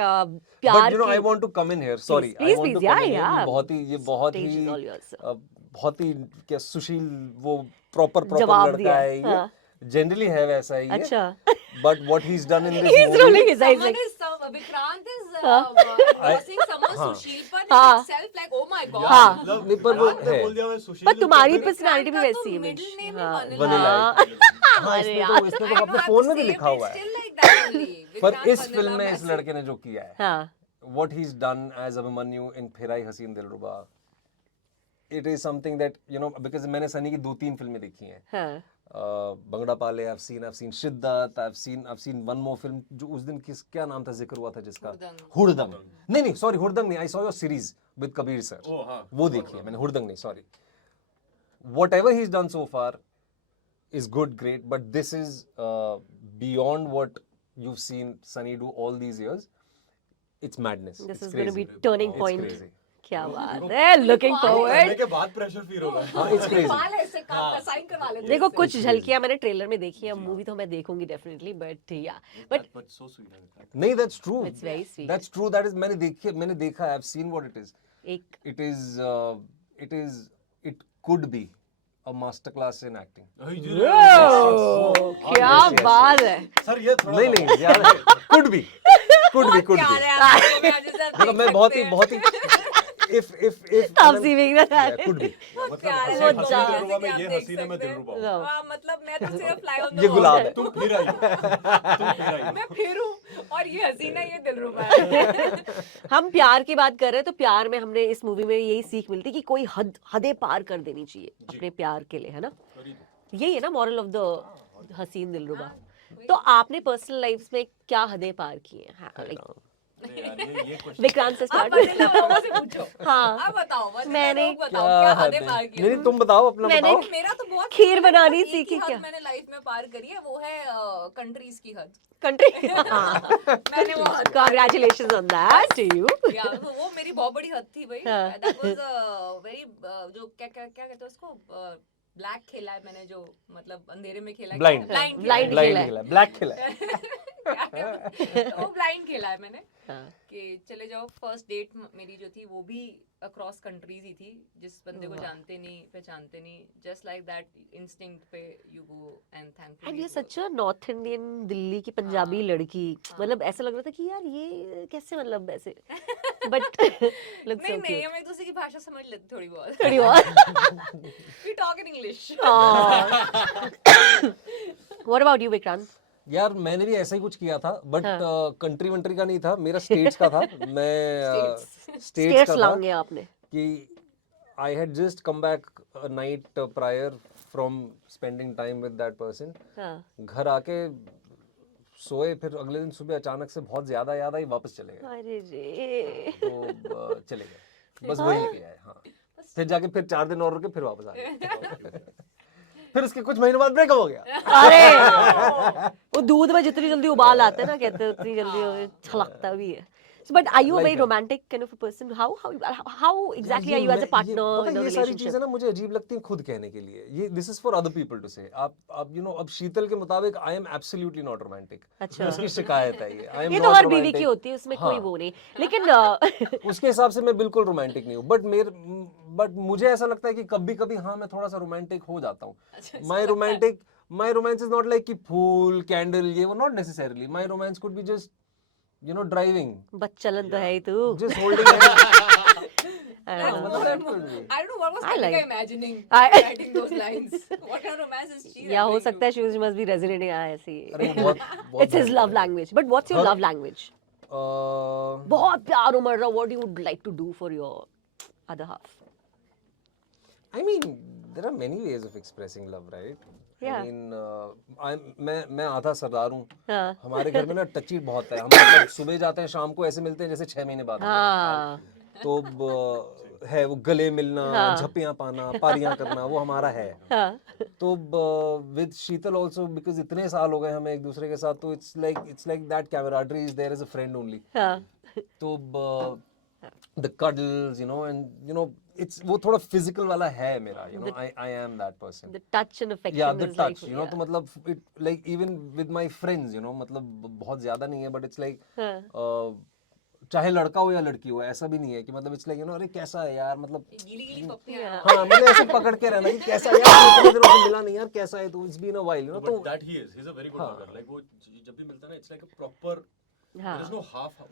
प्यार But you know, I want to come in here. Sorry, I please, want to please, come in yeah, here. yeah. ये बहुत Stage is he all yours. बहुत ही क्या सुशील वो प्रॉपर जवाब लड़का दिया, है ये हाँ. जनरली है वैसा ही है अच्छा but what he is done in this he's movie rolling his eyes Someone like is Vikrant is हाँ. endorsing someone हाँ. Sushil पर हाँ. is itself like oh my god. हाँ. मतलब नहीं, पर वो विक्रांत ने है। बोल दिया मैं सुशील पर हूँ, तुम्हारी तो फिर- पर्सनालिटी भी विक्रांत का वैसी है तो middle बिल्कुल। name ही हाँ, vanilla vanilla हाँ। है। हाँ, अरे इसने यार। तो I अपने have फोन to में भी say, लिखा हुआ it's है still like that only. पर विक्रांत इस vanilla फिल्म में इस massive. लड़के ने जो किया है हाँ what he's done as Abhimanyu in फिर आई हसीन दिलरुबा it is something that you know because मैंने सनी की 2-3 फिल्में देखी हैं हाँ बंगड़ा पाले I've seen शिद्दत I've seen one more film जो उस दिन क्या नाम था जिक्र हुआ था जिसका हुड़दंग नहीं सॉरी हुड़दंग नहीं I saw your series with Kabir sir ओ हाँ वो देखी है मैंने हुड़दंग नहीं sorry whatever he's done so far is good great but this is beyond what you've seen Sunny do all these years it's madness this it's is going to crazy be turning it's point crazy क्या बात है looking करने forward करने के बाद pressure feel हो रहा है। हाँ it's crazy बाल ऐसे काम का साइन करवा लेते देखो हैं कुछ झलकियां मैंने ट्रेलर में देखी है मूवी तो मैं देखूंगी डेफिनेटली बट या बट But so sweet है विक्रांत। नहीं that's true It's very sweet. that's true that is मैंने देखा I've seen what it is एक it could be a master class in acting Wow, क्या yes, बात है सर ये थोड़ा नहीं यार could be प्यार है आपको, मैं आज ऐसे मतलब मैं देख बहुत सकते ही हैं। if Taapsee being that yeah, could be मतलब प्यार है, वो हसीन जा- दिलरुबा में जैसे कि ये आप हसीन है मैं देख दिलरुबा हूँ। No. हाँ, मतलब मैं तो सिर्फ fly on the ये wall गुलाब है तुम फिर आई हो तुम फिर आई हो मैं फिर हूँ और ये हसीना ये दिलरुबा है हम प्यार की बात कर रहे हैं तो प्यार में हमने इस मूवी में यही सीख मिलती कि कोई हदें पार कर देनी चाहिए अपने प्यार के लिए है ना यही है ना मॉरल ऑफ द हसीन दिलरुबा तो आपने पर्सनल लाइफ में क्या हदें पार की हैं हाँ, like, अरे यार ये क्वेश्चन विक्रांत से आप स्टार्ट वनीला वालों से पूछो हाँ आप बताओ वनीला मैंने लोग बताओ क्या हदें पार की नहीं तुम बताओ अपना मैंने- बताओ मेरा तो बहुत खीर मैंने बनानी बहुत एक ही सीखी हद क्या? मैंने लाइफ में पार करी है वो है कंट्रीज की हद कंट्री मैंने वो हद congratulations on that to you या वो मेरी बहुत बड़ी हद थी भाई हाँ। दैट वाज वेरी जो क्या क्या क्या कहते हैं उसको ब्लैक खेला है मैंने जो मतलब अंधेरे में खेला है Blind. ब्लाइंड Blind ब्लाइंड खेला है। खेला ब्लैक खेला वो ब्लाइंड खेला है मैंने हाँ। कि चले जाओ फर्स्ट डेट मेरी जो थी वो भी अक्रॉस कंट्रीज ही थी जिस बंदे को वाह। जानते नहीं पहचानते नहीं जस्ट लाइक दैट इंस्टिंक्ट पे you go and and thankfully ये सच नॉर्थ इंडियन दिल्ली की पंजाबी हाँ। लड़की हाँ। मतलब ऐसा लग रहा था कि यार ये कैसे मतलब ऐसे बट लुक नहीं सो नहीं क्यूट हम एक दूसरे की भाषा समझ लेते थोड़ी बहुत थोड़ी बहुत we talk in English what about you Vikrant यार मैंने भी ऐसा ही कुछ किया था बट हाँ। कंट्री वंट्री का नहीं था मेरा स्टेट्स का था मैं स्टेट्स स्टेट्स का था लाऊंगे आपने कि I had just come back a night prior from spending time with that person हाँ घर आके सोए, फिर अगले दिन सुबह अचानक से बहुत ज्यादा याद आई, वापस चले गए। अरे रे। तो चले गए, बस वही किया है। हाँ, फिर जाके फिर 4 दिन और रुके, फिर वापस आ गए। फिर उसके कुछ महीनों बाद ब्रेकअप हो गया। अरे वो दूध में जितनी जल्दी उबाल आते हैं ना, कहते हैं उतनी जल्दी छलकता भी है। So, but are you a Life very है। romantic kind of a person? How exactly are you as a partner पता in a ये सारी relationship? चीजें ना मुझे अजीब लगती हैं खुद कहने के लिए। ये this is for other people to say. आप यू नो, अब शीतल के मुताबिक I am absolutely not romantic. अच्छा। उसकी शिकायत है ये। I am ये तो not हर बीवी की romantic। होती है, उसमें कोई हाँ। वो नहीं। लेकिन उसके हिसाब से मैं बिल्कुल रोमांटिक नहीं हूँ, बट मुझे ऐसा लगता है कि कभी कभी हाँ मैं थोड़ा सा रोमांटिक हो जाता हूँ। My romance is not like कि फूल कैंडल ये वो, not necessarily. My romance could be just you know driving, Bachchan तो है ही तू। Just holding I don't know. I don't know what was I like- Kanika imagining I- writing those lines. What kind of romance is she या हो referring सकता है to? she must be resonating ऐसी। अरे वो बहुत It's his love language. But what's your Her- love language? language। बहुत प्यार उमड़ रहा, what you would like to do for your other half? I mean, there are many ways of expressing love, right? Yeah. I mean, मैं आधा सरदार हूँ। हाँ। हमारे घर में ना टची बहुत है। हम मतलब सुबह जाते हैं, शाम को ऐसे मिलते हैं जैसे 6 महीने बाद मिले। हाँ। तो है वो गले मिलना, हाँ। झप्पियाँ पाना, पारियाँ करना, वो हमारा है। हाँ। तो विद शीतल ऑल्सो, बिकॉज इतने साल हो गए हमें एक दूसरे के साथ, तो it's like that camaraderie is there as a friend only. हाँ। तो the cuddles you know, and you know it's वो थोड़ा फिजिकल वाला है मेरा, you know I am that person. The touch and affection Yeah, the is touch, like, you know, तो मतलब it like even with my friends, you know, मतलब बहुत ज्यादा नहीं है, but it's like हाँ। चाहे लड़का हो या लड़की हो, ऐसा भी नहीं है कि मतलब it's like, you know, अरे कैसा है यार, मतलब गीली गीली पप्पियां। Yeah. हाँ मतलब ऐसे पकड़ के रहना कि कैसा है यार, इतने दिनों से मिला नहीं यार, कैसा है तू, it's been a while, you know, But तो that he is. He's a very good hugger. Like वो जब भी मिलता है ना, it's like a proper. हाँ। There is no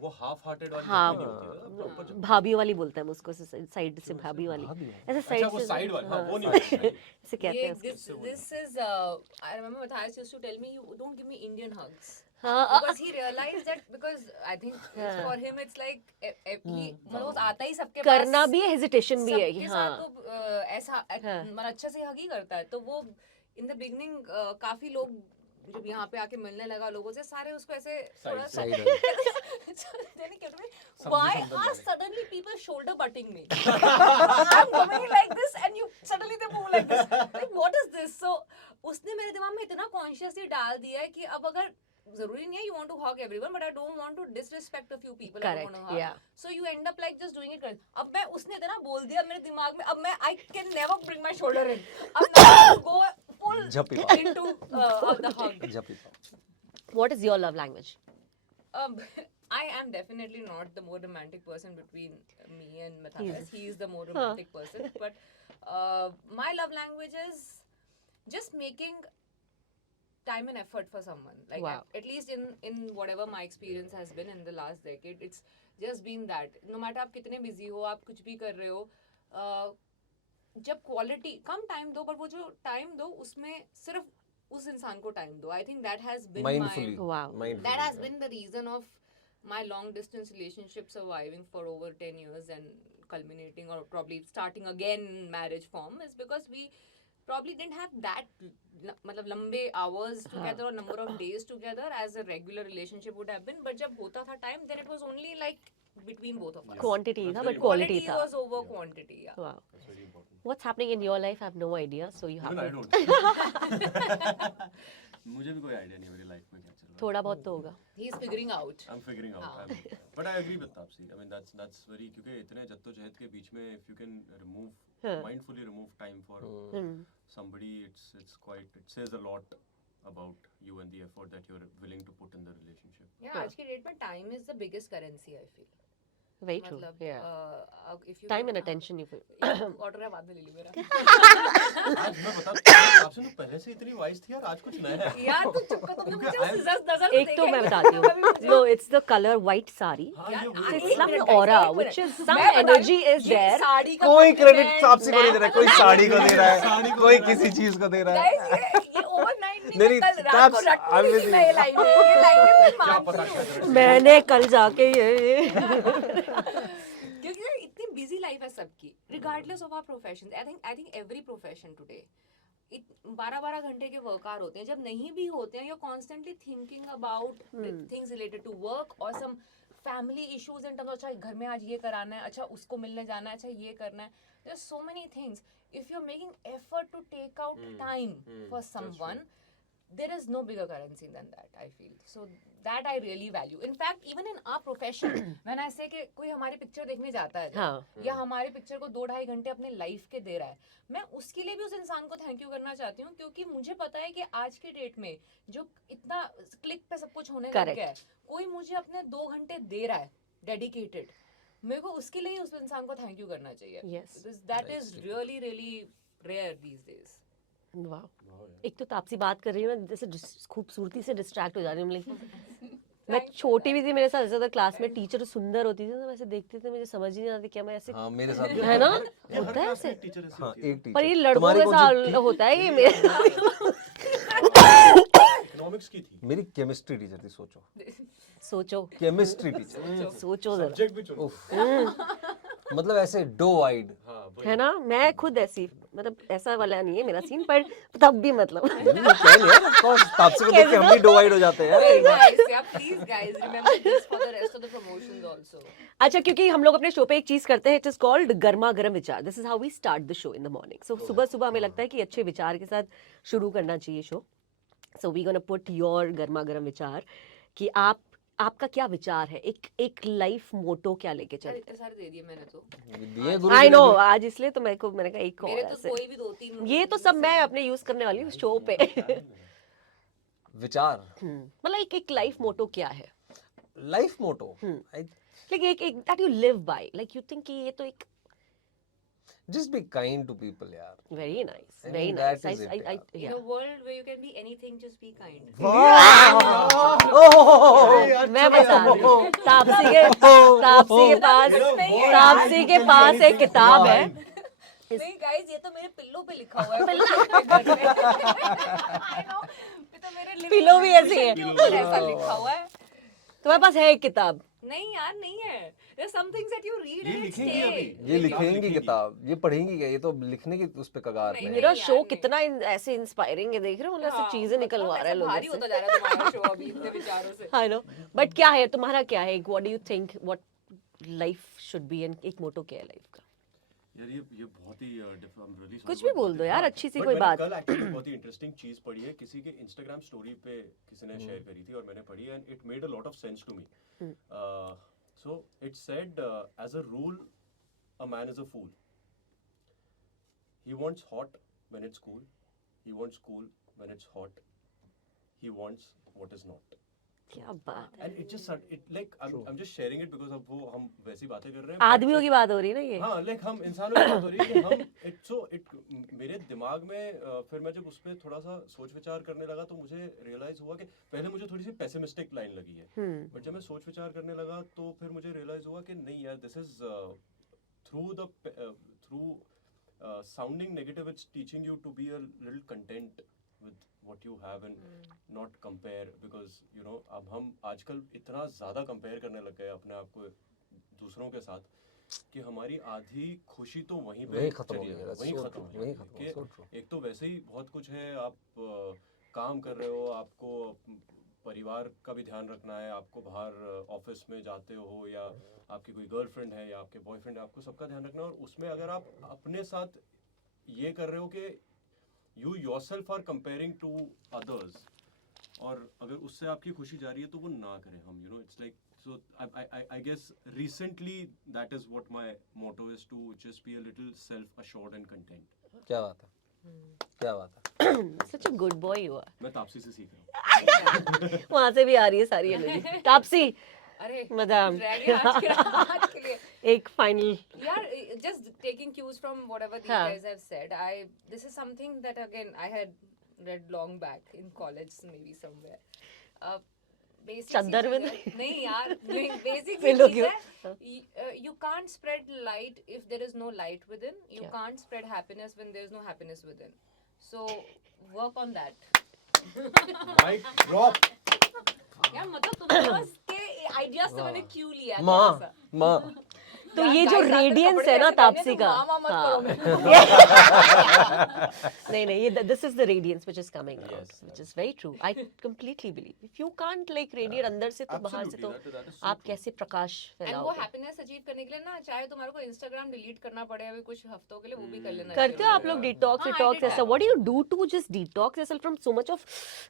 वो half-hearted वाली हाँ। नहीं होती है। Proper जब- भाभी वाली बोलते हैं उसको, साइड से भाभी वाली, ऐसे अच्छा साइड वो से side वाली, हाँ वो नहीं हाँ, होती है। ऐसे कहते हैं उसको। This is I remember Matthias used to tell me, you don't give me Indian hugs. हाँ। Because he realized that, because I think for him it's like he मतलब वो आता ही सबके पास, करना भी है, हेजिटेशन भी है कि सबके हाँ। साथ वो ऐसा मतलब अच्छे से हग ही करता है। तो वो इन द बिगनिंग काफी लोग जब यहाँ पे आके मिलने लगा लोगों से, सारे उसको ऐसे थोड़ा सा why are suddenly people shoulder butting me? I'm moving like this and you suddenly they move like this. Like what is this? So उसने मेरे दिमाग में इतना consciously डाल दिया है कि अब अगर जरूरी नहीं है you want to hug everyone, but I don't want to disrespect a few people. I don't want to hug. Yeah. So you end up like just doing it. अब मैं उसने इतना बोल दिया मेरे दिमाग में, अब मैं I can never bring my shoulder in. अब मैं go full झप्पी पाओ। into the hug. झप्पी पाओ। What is your love language? I am definitely not the more romantic person between me and Matthias. He is the more romantic person. But my love language is just making time and effort for someone. Like Wow. at least in whatever my experience has been in the last decade, it's just been that. No matter आप कितने busy हो, आप कुछ भी कर रहे हो, जब quality कम time दो, but वो जो time दो उसमें सिर्फ उस इंसान को time दो. I think that has been Mindfully। my Wow. Mindfully, that has yeah। been the reason of my long distance relationship surviving for over 10 years and culminating or probably starting again in marriage form, is because we probably didn't have that मतलब लंबे hours together or number of days together as a regular relationship would have been. But जब होता था time, then it was only like between both of us. Quantity That's था, very but quality Quality था। was over quantity. Yeah. Wow. That's very important. What's happening in your life? I have no idea. So you have Even I to. don't. मुझे भी कोई idea नहीं मेरी life में क्या चल रहा है। थोड़ा बहुत तो होगा। He is figuring out. I'm figuring out. हाँ. But I agree with Taapsee. I mean that's very, क्योंकि इतने जद्दोजहद के बीच में if you can remove हाँ. mindfully remove time for somebody, it's quite, it says a lot about you and the effort that you're willing to put in the relationship. Yeah, आज की date में time is the biggest currency I feel. Very true. मतलब Yeah. if you Time and attention you feel. Order है बाद में ले ली मेरा। आज मैं बता आपसे तो पहले से इतनी वाइज थी यार, आज कुछ नया है। यार तू चुप कर, तुमने मुझे I'm- scissors नजर से एक तो देखा मैं ही बताती नहीं, हूँ। मुझे- No, it's the color white sari. हाँ, यार, ये एक वो- It's some मिनट, aura, एक which मिनट। is some मैं बता energy रही हूँ, is ये there. साड़ी का कोई compliment- क्रेडिट तापसी को नहीं दे रहा है, कोई साड़ी को दे रहा है, कोई किसी चीज को दे रहा है। Guys, ये overnight नहीं, नहीं, मैं कल रात ताप्स, को रट I'm रही with थी you। मैं ये लाइन में, ये लाइन में मैं क्या पता मानती हूँ। क्या कर रही मैंने कल जाके ये क्योंकि यार इतनी बिजी लाइफ है सबकी, regardless of our professions. I think every profession today, 12-12 घंटे के वर्क आवर होते हैं, जब नहीं भी होते हैं, you're constantly thinking about things related to work or some family issues in terms of अच्छा घर में आज ये कराना है, अच्छा उसको मिलने जाना है, अच्छा ये करना है. There's so many things. If you're making effort to take out time for someone, there is no bigger currency than that, I feel. So that I really value. In fact, even in our profession, when I say कि कोई हमारी picture देखने जाता है हाँ. या हमारे picture को 2-2.5 घंटे अपने लाइफ के दे रहा है, मैं उसके लिए भी उस इंसान को थैंक यू करना चाहती हूँ, क्योंकि मुझे पता है कि आज के डेट में जो इतना क्लिक पे सब कुछ होने लग गया है, कोई मुझे अपने 2 घंटे दे रहा है डेडिकेटेड, मेरे को उसके लिए उस इंसान को थैंक यू करना चाहिए. Yes. That is really really rare these days. वाह. एक तो तापसी बात कर रही है, मैं जैसे खूबसूरती से डिस्ट्रैक्ट हो जा रही हूँ. like, मैं छोटी भी थी, मेरे साथ ऐसा था, क्लास में टीचर सुंदर होती थी तो वैसे देखते थे, मुझे समझ ही नहीं आती क्या मैं ऐसे. हाँ मेरे साथ भी है ना, ये हर होता है class में ऐसे. एक teacher ऐसे हाँ होती है. एक टीचर. पर ये लड़कों तुम्हारी के कौन साथ सी होता है ये मेरे. Economics की थी. मेरी केमिस्ट्री टीचर थी. सोचो, सोचो केमिस्ट्री टीचर. सोचो जरा. Subject भी चुनो. मतलब ऐसे डो आइड. हाँ, वही. है ना, मैं खुद ऐसी, मतलब ऐसा वाला नहीं है मेरा सीन, पर तब भी मतलब. तापसी को देख के हम भी डो आइड हो जाते हैं Hey यार. guys, yeah, please guys, remember this for the rest of the promotions also. अच्छा, क्योंकि हम लोग अपने शो पे एक चीज करते हैं, इट इज कॉल्ड गर्मा गर्म विचार. This is how we start the show in the morning. So सुबह सुबह हमें लगता है कि अच्छे विचार के साथ शुरू करना चाहिए show. So we gonna put your गर्मा गर्म विचार कि आपका क्या विचार है, एक लाइफ मोटो क्या लेके यार चलते. इतने सारे दे दिए मैंने तो. दिए गुरु आई जी ने नो, जो- आज इसलिए तो मैंने कहा एक और मेरे तो ऐसे. कोई भी 2-3. ये तो सब मैं अपने यूज करने वाली हूँ शो पे. विचार. मतलब एक लाइफ मोटो क्या है, लाइफ मोटो. लाइक एक that you live by, like you think कि ये तो एक. Just be kind to people यार. Very nice, I very mean, that nice. is it, यार. In a world where you can be anything, just be kind. मैं बता रही हूँ, तापसी के पास एक किताब है. नहीं गाइस, ये तो मेरे पिल्लो पे लिखा हुआ है. I know, ये तो मेरे living पिल्लो भी ऐसी है. के ऊपर ऐसा लिखा हुआ है. तुम्हारे पास है एक किताब. नहीं यार, नहीं है. There's some things that you read ये and it लिखेंगी stays. अभी. ये लिखेंगी किताब, ये पढ़ेंगी क्या, ये तो लिखने की उस पे कगार नहीं, में है. मेरा यार, शो नहीं. कितना ऐसे इंस्पायरिंग है, देख रहे हो, मतलब ऐसे हाँ, चीजें निकलवा रहा है मतलब लोगों भारी से. होता जा रहा है तुम्हारा शो अभी इतने विचारों से. आई नो, बट क्या है तुम्हारा, क्या है, what do you think what life should be, and एक मोटो क्या है लाइफ का. यार ये बहुत ही I'm really sorry कुछ भी but बोल दो यार, हाँ, अच्छी सी but कोई मैंने बात. कल एक्चुअली बहुत ही इंटरेस्टिंग चीज पढ़ी है, किसी के इंस्टाग्राम स्टोरी पे किसी ने शेयर करी थी और मैंने पढ़ी and it made a lot of sense to me. So it said as a rule a man is a fool. He wants hot when it's cool. He wants cool when it's hot. He wants what is not. क्या बात है. And it just it like I'm just sharing it because अब वो हम वैसी बातें कर रहे हैं. आदमियों की बात हो रही है ना ये. हाँ, लाइक हम इंसानों की बात हो रही है कि हम मेरे दिमाग में फिर मैं जब उस पर थोड़ा सा सोच विचार करने लगा तो मुझे रियलाइज हुआ कि पहले मुझे थोड़ी सी पेसिमिस्टिक लाइन लगी है, बट जब मैं सोच विचार करने लगा तो फिर मुझे रियलाइज हुआ कि नहीं यार, this is through sounding negative, it's teaching you to be a little content with what you have and not compare, because you know अब हम आजकल इतना ज़्यादा कंपेयर करने लग गए अपने आप को दूसरों के साथ कि हमारी आधी खुशी तो वहीं पे वहीं खत्म हो चली गई जाती है, है. वहीं So खत्म true, हो वहीं जाती खत्म है हो. So कि true. एक तो वैसे ही बहुत कुछ है, आप काम कर रहे हो, आपको परिवार का भी ध्यान रखना है, आपको बाहर ऑफिस में जाते हो या आपकी कोई गर्लफ्रेंड है या आपके बॉयफ्रेंड है, आपको सबका ध्यान रखना है. और उसमें अगर आप अपने साथ ये कर रहे हो कि you yourself are comparing to others, और अगर उससे आपकी खुशी जा रही है तो वो ना करें हम. You know it's like, so I guess recently that is what my motto is, to just be a little self assured and content. क्या बात है, क्या बात है. सच अ गुड बॉय हुआ. मैं तापसी से सीख रहा हूँ. वहां से भी आ रही है सारी एनर्जी. तापसी, अरे मदाम, रह गया आज के लिए. एक final. Yeah, just taking cues from whatever these हाँ. guys have said. This is something that again I had read long back in college, maybe somewhere. Basic चद्दर में चीज़ है. नहीं यार, basic पिल्लो चीज़ क्यों? है. You can't spread light if there is no light within. You क्या? can't spread happiness when there is no happiness within. So work on that. Mic drop. यार मतलब तुम्हारे पास के आइडियाज से मैंने क्यों लिया माँ थोड़ा सा. माँ तो यार, ये जो guys, आजकल रेडियंस कपड़े है ना ऐसे पहने तापसी तो का, मामा मत हाँ। करो मेरे को। नहीं नहीं, ये this is the radiance which is coming out, Yes, which is very true. I completely believe if you can't like radiate अंदर से तो बाहर से तो Absolutely, that is so आप true. कैसे प्रकाश एंड वो फैलाओगे. हैप्पीनेस अचीव करने के लिए ना, चाहे तुम्हारे को इंस्टाग्राम डिलीट करना पड़े अभी कुछ हफ्तों के लिए, वो भी कर लेना करते हो चाहिए। आप लोग डिटॉक्स हाँ, I डिटॉक्स did ऐसा? that. What do you do to just detox yourself from so much of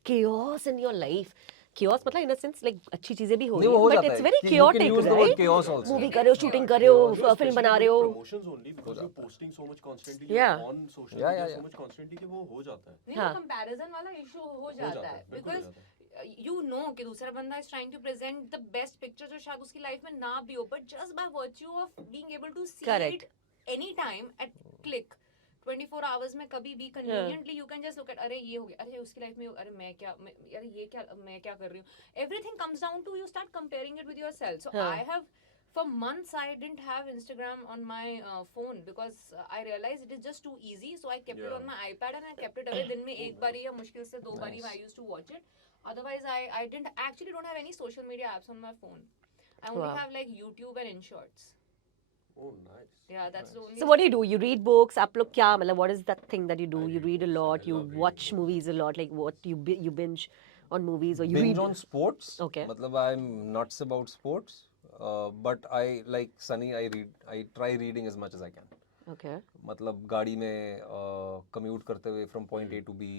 chaos in your life? chaos मतलब इन अ सेंस लाइक अच्छी चीजें भी हो नहीं रही वो हो हैं, बट जाता इट्स है वेरी कि you can chaotic, use the word right? chaos also. Movie It कर रहे हो, is शूटिंग chaotic. कर रहे हो, No, फिल्म especially बना with रहे हो. promotions only because you're posting so much constantly, Yeah. you're on social Yeah, media yeah, so much constantly कि वो हो जाता है. नहीं, हाँ. वो कंपैरिजन वाला इशू हो जाता है, बिल्कुल हो बिकॉज जाता है. यू नो कि दूसरा बंदा is trying to present the best picture जो शायद उसकी लाइफ में ना भी हो, but just by virtue of being able to see Correct. It any time at click 24 hours में कभी भी conveniently you can just look at, अरे ये हो गया, अरे उसकी लाइफ में, अरे अरे ये क्या, मैं क्या कर रही हूँ. Everything comes down to you start comparing it with yourself. So हाँ. I have for months I didn't have Instagram on my phone because I realized it is just too easy, so I kept it Yeah. on my iPad and I kept it away. दिन में एक बार या मुश्किल से 2 बार Nice. I used to watch it. Otherwise I don't have any social media apps on my phone. I only Wow. have like YouTube and InShorts. Oh, nice. Yeah, that's the only So what do you do? You read books. आप लोग क्या मतलब? What is that thing that you do? I You read read a books. lot. I You love reading watch books. movies a lot. Like what you binge on movies or you binge read on sports. Okay. मतलब I'm nuts about sports, but I like Sunny. I try reading as much as I can. Okay. मतलब गाड़ी में commute करते हुए from point A to B,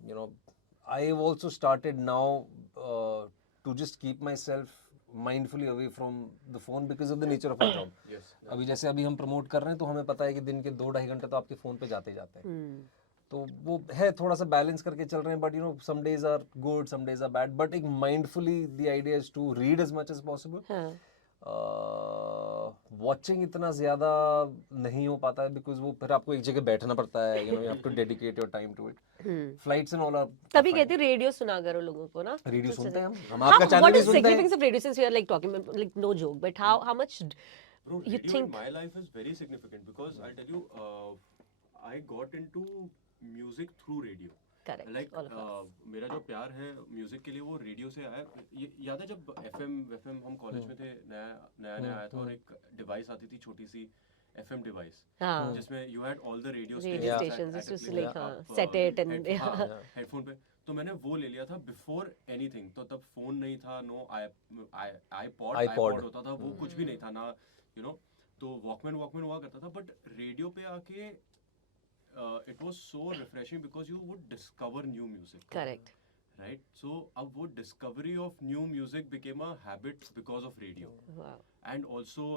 you know, I've also started now to just keep myself mindfully away from the phone because of the nature of our job. Yes. अभी जैसे अभी हम promote कर रहे हैं तो हमें पता है कि दिन के 2-2.5 घंटे तो आपके फोन पे जाते ही जाते हैं. तो वो है थोड़ा सा बैलेंस करके चल रहे हैं, but you know some days are good, some days are bad, but एक mindfully the idea is to read as much as possible. हाँ. वॉचिंग इतना ज्यादा नहीं हो पाता है बिकॉज वो फिर आपको एक जगह बैठना पड़ता है, you know, you have to dedicate your time to it. Flights and all are तभी कहते हैं रेडियो सुना करो लोगों को ना. रेडियो कुछ सुनते हैं ऐसा. हम आपका चैनल What भी is सुनते significance हैं. of radio since we are like talking like no joke, but how much Bro, you radio think? in my life is very significant because I'll tell you, I got into music through radio. Correct. Like all of us. मेरा जो प्यार है music के लिए वो radio से आया. ये याद है जब एफएम हम कॉलेज में थे, नया आया था और एक डिवाइस आती थी छोटी सी एफएम डिवाइस हाँ. जिसमें you had all the radio Radio stations, this was like, set it and headphone पे. तो मैंने वो ले लिया था बिफोर एनीथिंग. तो तब फोन नहीं था, नो आईपॉड होता था, वो कुछ भी नहीं था ना, यू नो. तो वॉकमैन हुआ करता था, बट रेडियो पे आके it was so refreshing because you would discover new music. Correct. Right? So अब वो discovery of new music became a habit because of radio. Wow. And also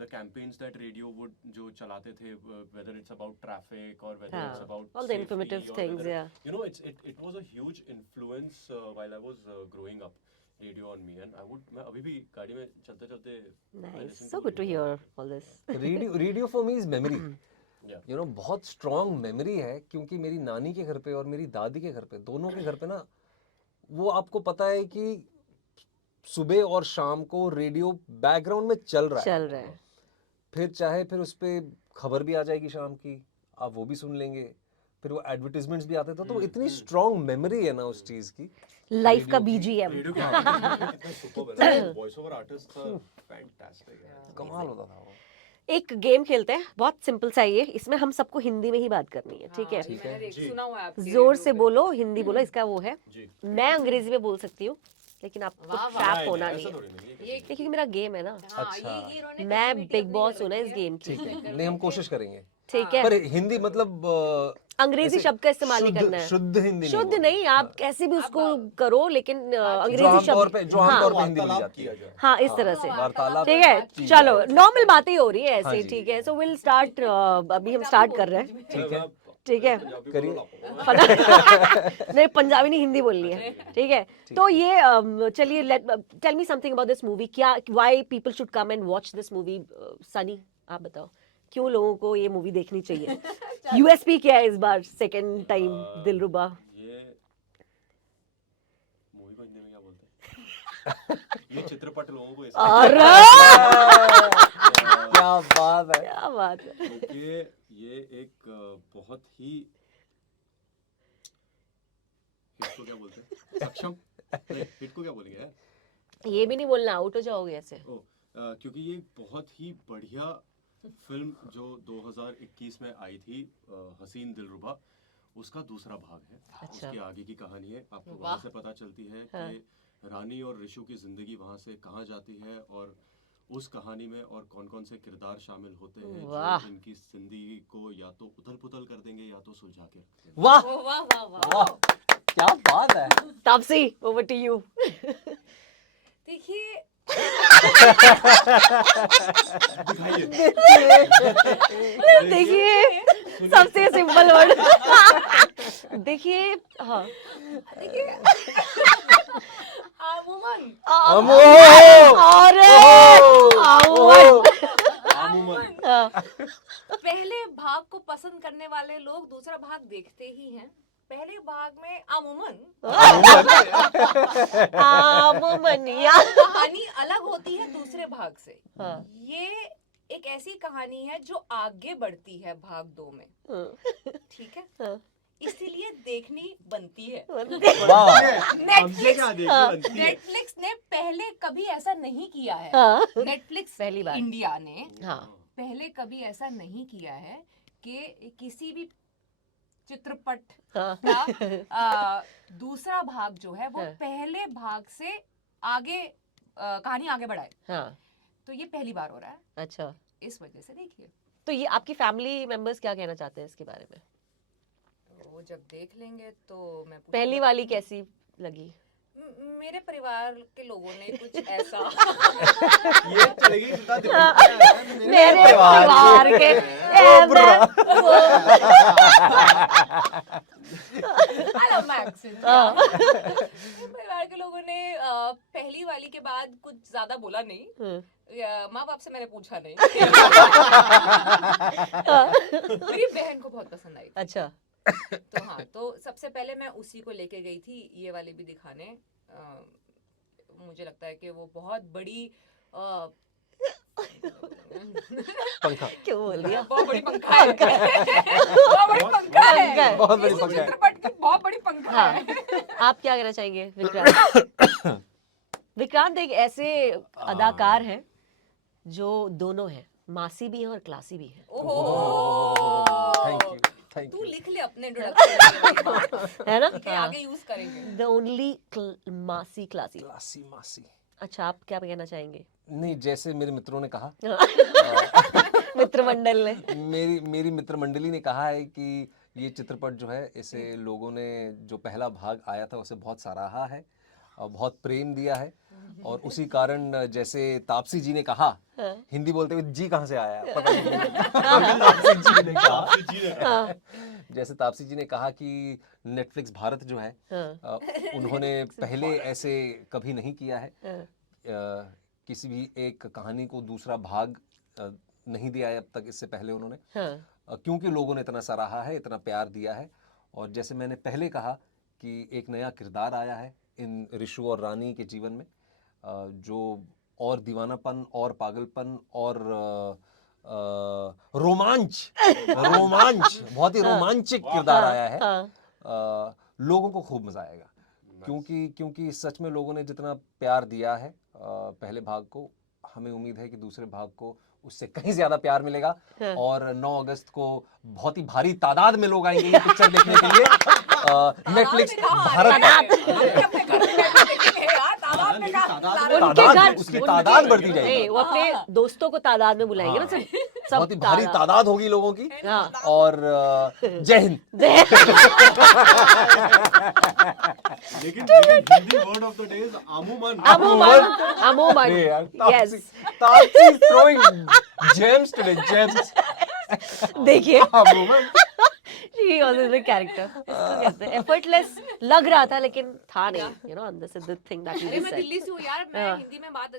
the campaigns that radio would जो चलाते थे, whether it's about traffic or whether it's हाँ. about All the safety informative or things, whether- yeah. You know, it was a huge influence while I was growing up. Radio on me, and मैं अभी भी गाड़ी में चलते Nice. So good to hear all this. Radio for me is memory. Yeah. You know बहुत strong memory है क्योंकि मेरी नानी के घर पे और मेरी दादी के घर पे, दोनों के घर पे ना, वो आपको पता है कि सुबह और शाम को रेडियो बैकग्राउंड में चल रहा है. फिर चाहे फिर उस पे खबर भी आ जाएगी शाम की, आप वो भी सुन लेंगे, फिर वो एडवर्टाइजमेंट्स भी आते थे. तो इतनी स्ट्रॉन्ग मेमोरी है ना उस चीज की. लाइफ का BGM. रेडियो कितना सुपर है. वॉइस ओवर आर्टिस्ट था, फैंटास्टिक है. कमाल होता था वो. एक गेम खेलते हैं, बहुत सिंपल सा ये. इसमें हम सबको हिंदी में ही बात करनी है, ठीक है? हाँ, ये मैंने सुना हुआ है आपके जोर radio से पे। बोलो, हिंदी बोलो. इसका वो है, जी. मैं अंग्रेजी में बोल सकती हूँ लेकिन आपको वाह, वाह। ट्रैप होना ऐसा नहीं है, थोड़ी नहीं है. ये क्योंकि मेरा गेम है ना. हाँ, अच्छा. ये इन्होंने मैं creativity बिग अपनी बॉस कर हूँ ना रखी इस है। गेम की. ठीक है, नहीं हम कोशिश करेंगे, ठीक है? पर हिंदी मतलब अंग्रेजी ऐसे शब्द का इस्तेमाल नहीं करना है. शुद्ध हिंदी शुद्ध बोलना. नहीं, आप कैसे भी उसको करो, लेकिन जो अंग्रेजी आमतौर शब्द. पे हिंदी बोली वार्तालाप जाती किया है. जाए. हाँ, इस तरह से. वार्तालाप. ठीक है, चलो नॉर्मल बातें हो रही है हाँ ऐसे, जी. ठीक है? So will start. अभी हम स्टार्ट कर रहे हैं, ठीक है, ठीक है? करिए. नहीं, पंजाबी नहीं, हिंदी बोलनी है, ठीक है? तो ये चलिए, tell me something about this movie. क्या, why people should come and watch this movie? Sunny, आप बताओ क्यों लोगों को ये मूवी देखनी चाहिए? यूएसपी क्या है इस बार सेकंड टाइम दिलरुबा? ये मूवी को हिंदी में क्या बोलते हैं? ये चित्रपट लोगों को ऐसा अरे क्या बात है. क्या बात है. क्योंकि ये एक बहुत ही, हिट को क्या बोलते हैं? सक्षम. नहीं, हिट को क्या बोलेंगे यार? ये भी नहीं बोलना, आउट हो जाओगे ऐसे. ओ, क्योंकि ये बहुत ही बढ़िया फिल्म जो 2021 में आई थी, हसीन दिलरुबा, उसका दूसरा भाग है। अच्छा। उसके आगे की कहानी है। आपको वाह। वहाँ से पता चलती है हाँ। कि रानी और ऋषु की जिंदगी वहाँ से कहाँ जाती है, और उस कहानी में और कौन कौन से किरदार शामिल होते हैं वाह। जो इनकी जिंदगी को या तो उथल पुथल कर देंगे या तो सुलझा के रख देंगे। वाह वाह वाह वाह वाह। वाह क्या बात है। Taapsee, over to you. देखिए देखिए, सबसे सिंपल वर्ड। देखिए, हाँ, आमुमन अमो अरे, आमुमन हाँ, पहले भाग को पसंद करने वाले लोग दूसरा भाग देखते ही हैं। पहले भाग में अमूमन आमुमनिया। कहानी अलग होती है दूसरे भाग से। हाँ। ये एक ऐसी कहानी है जो आगे बढ़ती है भाग 2 में, ठीक है? हाँ। इसीलिए देखनी बनती है। वाह नेटफ्लिक्स ने पहले कभी ऐसा नहीं किया है। हाँ। नेटफ्लिक्स पहली बार। इंडिया ने हाँ, पहले कभी ऐसा नहीं किया है कि किसी भी चित्रपट हाँ, का दूसरा भाग जो है वो हाँ। पहले भाग से आगे कहानी आगे बढ़ाए। हाँ, तो ये पहली बार हो रहा है, अच्छा। इस वजह से देखिए। तो ये आपकी फैमिली मेंबर्स क्या कहना चाहते हैं इसके बारे में? वो जब देख लेंगे तो मैं पहली वाली कैसी लगी? मेरे परिवार के लोगों ने कुछ ऐसा ये चलेगी मेरे परिवार के I love my accent. हाँ। परिवार के लोगों ने पहली वाली के बाद कुछ ज्यादा बोला नहीं। माँ बाप से मैंने पूछा नहीं। मेरी बहन को बहुत पसंद आई। अच्छा। तो हाँ, तो सबसे पहले मैं उसी को लेके गई थी ये वाली भी दिखाने। मुझे लगता है कि वो बहुत बड़ी पंखा क्यों बोल दिया? बहुत बड़ी पंखा है। बहुत बड़ी पंखा है। बहुत बड़ी इस पंखा है। चित्रपट की बहुत बड़ी पंखा हाँ। है। आप क्या कहना चाहेंगे विक्रांत? विक्रांत एक ऐसे अदाकार हैं जो दोनों हैं, मासी भी हैं और क्लासी भी हैं। थैंक ओहो, यू थैंक तू यू। लिख ले अपने इंट्रोडक्शन, है ना? ठीक है? आगे यूज करेंगे। द ओनली मासी क्लासी। क्लासी मासी। अच्छा, आप क्या कहना चाहेंगे? नहीं, जैसे मेरे मित्रों ने कहा, मित्रमंडल ने। मेरी मित्र मंडली ने कहा है कि ये चित्रपट जो है, इसे लोगों ने जो पहला भाग आया था उसे बहुत सराहा है और बहुत प्रेम दिया है, और उसी कारण जैसे तापसी जी ने कहा, हिंदी बोलते हुए जी कहाँ से आया पता नहीं। तापसी जी ने कहा, जैसे तापसी जी ने कहा कि नेटफ्लिक्स भारत जो है, उन्होंने पहले ऐसे कभी नहीं किया है। किसी भी एक कहानी को दूसरा भाग नहीं दिया है अब तक, इससे पहले उन्होंने, क्योंकि लोगों ने इतना सराहा है, इतना प्यार दिया है। और जैसे मैंने पहले कहा कि एक नया किरदार आया है इन ऋषु और रानी के जीवन में, जो और दीवानापन और पागलपन और रोमांच बहुत ही रोमांचक किरदार आया है। लोगों को खूब मजा आएगा, क्योंकि सच में लोगों ने जितना प्यार दिया है पहले भाग को, हमें उम्मीद है कि दूसरे भाग को उससे कहीं ज्यादा प्यार मिलेगा। और 9 अगस्त को बहुत ही भारी तादाद में लोग आएंगे ये पिक्चर देखने के लिए। नेटफ्लिक्स भारत उसकी तादाद बढ़ती जाएगी। वो अपने दोस्तों को तादाद में बुलाएंगे ना, सब बहुत ही भारी तादाद होगी लोगों की। हाँ। और जय हिंद। लेकिन Hindi word of the day is अमूमन। अमूमन। Yes, Taapsee throwing gems today, gems. देखिए, अमूमन। she was in the character. इसको कहते हैं effortless लग रहा था लेकिन था नहीं, you know, this is the thing that you अरे मैं said. दिल्ली से हूँ यार, मैं हिंदी में बात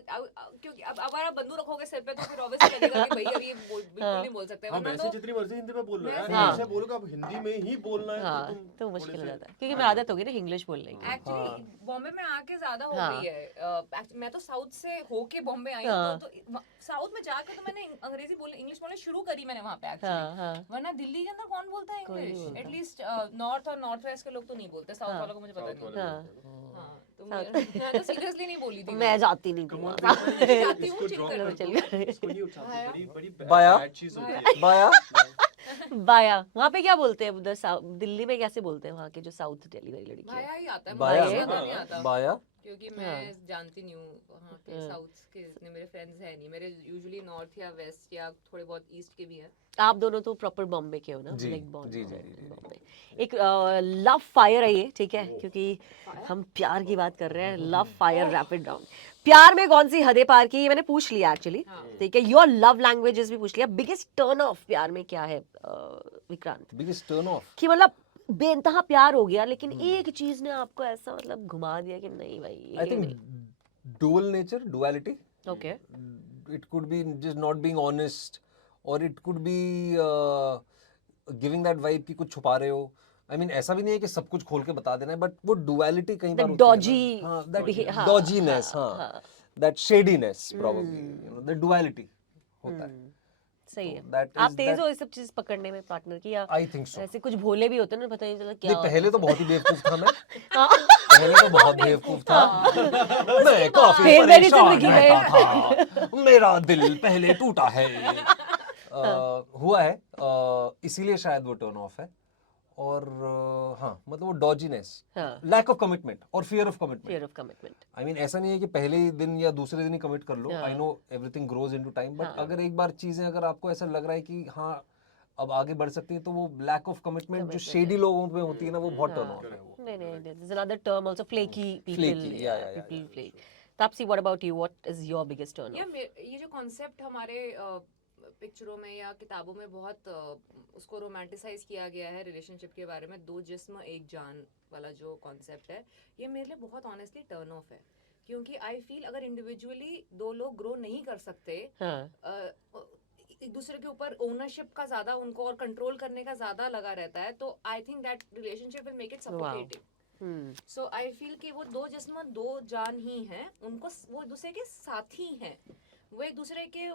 क्योंकि अब अगर आप बंदूक रखोगे सिर पे तो फिर ऑब्वियसली लगेगा कि भाई अब ये बिल्कुल नहीं बोल सकते। हाँ, वरना वैसे तो जितनी मर्जी हिंदी में बोल लो यार, हाँ। ऐसे बोलोगे अब हिंदी में ही बोलना है हाँ, तो तो मुश्किल हो जाता है क्योंकि मैं आदत हो गई ना इंग्लिश बोलने की। एक्चुअली बॉम्बे में आके ज्यादा हो हाँ। गई है। मैं तो साउथ से होके बॉम्बे आई हूँ, तो साउथ में जाके तो मैंने अंग्रेजी बोलने, इंग्लिश बोलने शुरू करी मैंने वहाँ पे एक्चुअली। वरना दिल्ली के अंदर कौन बोलता है इंग्लिश? एटलीस्ट नॉर्थ और नॉर्थ वेस्ट के लोग तो नहीं बोलते, साउथ वालों को मुझे पता नहीं। हाँ, तो मैं तो सीरियसली नहीं बोली थी मैं जाती नहीं Come थी on, वहाँ। जाती हूँ, इसको चिल drop करो, कर चल दो। कर। इसको नहीं उठाते, बड़ी बाया। bad चीज़ होती है। बाया बाया वहाँ पे क्या बोलते हैं उधर दिल्ली में कैसे बोलते हैं वहाँ के जो साउथ दिल्ली वाली लड़की है? भाया ही आता है, बाया मुझे ना? ज़्यादा नहीं आता बाया क्योंकि हाँ। मैं जानती नहीं हूँ वहाँ के हाँ। साउथ के इतने मेरे फ्रेंड्स हैं नहीं, मेरे यूजुअली नॉर्थ या वेस्ट या थोड़े बहुत ईस्ट के भी हैं। आप दोनों तो प्रॉपर बॉम्बे के हो ना? जी, लाइक बॉर्न जी, जी, जी, जी। बॉम्बे। एक लव फायर है ये, ठीक है, क्योंकि हम प्यार की बात कर रहे हैं। Love fire rapid round. प्यार में कौन सी हदें पार की, ये मैंने पूछ लिया एक्चुअली, हाँ। ठीक है। योर लव लैंग्वेजेस भी पूछ लिया। बिगेस्ट टर्न ऑफ प्यार में क्या है विक्रांत? बिगेस्ट टर्न ऑफ कि मतलब बेइंतहा प्यार हो गया लेकिन एक चीज ने आपको ऐसा मतलब घुमा दिया कि नहीं भाई आई ये थिंक नहीं। dual nature, duality. Okay It could be just not being honest, or it could be giving that vibe कि कुछ छुपा रहे हो. I mean ऐसा भी नहीं है कि सब कुछ खोल के बता देना है, but वो duality कहीं The बार होती है dodgy ना. हाँ, that beha- हाँ, dodginess, हाँ, हाँ, हाँ. that shadiness probably, you know, the duality होता है. सही So है। that आप is तेज that- हो ये सब चीज पकड़ने में पार्टनर की, या I think so. ऐसे कुछ भोले भी होते हैं ना, पता नहीं चला क्या नहीं होता है पहले तो ऐसे। बहुत ही बेवकूफ था मैं. हाँ। पहले तो बहुत बेवकूफ था. मैं काफी फिर मेरी परेशान जिंदगी में- रहता था. मेरा दिल पहले टूटा है. हुआ है, इसीलिए शायद वो टर्न ऑफ है. और हाँ मतलब वो डॉजीनेस, हाँ। लैक ऑफ कमिटमेंट और fear of commitment. Fear of commitment. I mean ऐसा नहीं है कि पहले ही दिन या दूसरे दिन ही कमिट कर लो. हाँ। I know everything grows into time, but हाँ। अगर एक बार चीजें अगर आपको ऐसा लग रहा है कि हाँ अब आगे बढ़ सकती है, तो वो लैक ऑफ कमिटमेंट जो Commitment शेडी लोगों पे होती है ना, वो बहुत टर्न हाँ। ऑफ है वो. नहीं नहीं, this is another term also, flaky people. Flaky, yeah, yeah, people yeah. Flake. Taapsee, what about you? What is your biggest turn या ऑफ? ये जो कॉन्सेप्ट हमारे पिक्चरों में या किताबों में बहुत उसको रोमांटिसाइज किया गया है रिलेशनशिप के बारे में, दो जिस्म एक जान वाला जो कॉन्सेप्ट है, ये मेरे लिए बहुत ऑनेस्टली टर्न ऑफ है। क्योंकि आई फील अगर इंडिविजुअली दो लोग ग्रो नहीं कर सकते, हाँ। एक दूसरे के ऊपर ओनरशिप का ज्यादा उनको और कंट्रोल करने का ज्यादा लगा रहता है, तो I think that relationship will make it suffocating. So I feel कि वो दो जिस्म दो जान ही हैं, उनको वो एक दूसरे के साथी हैं, वो एक दूसरे के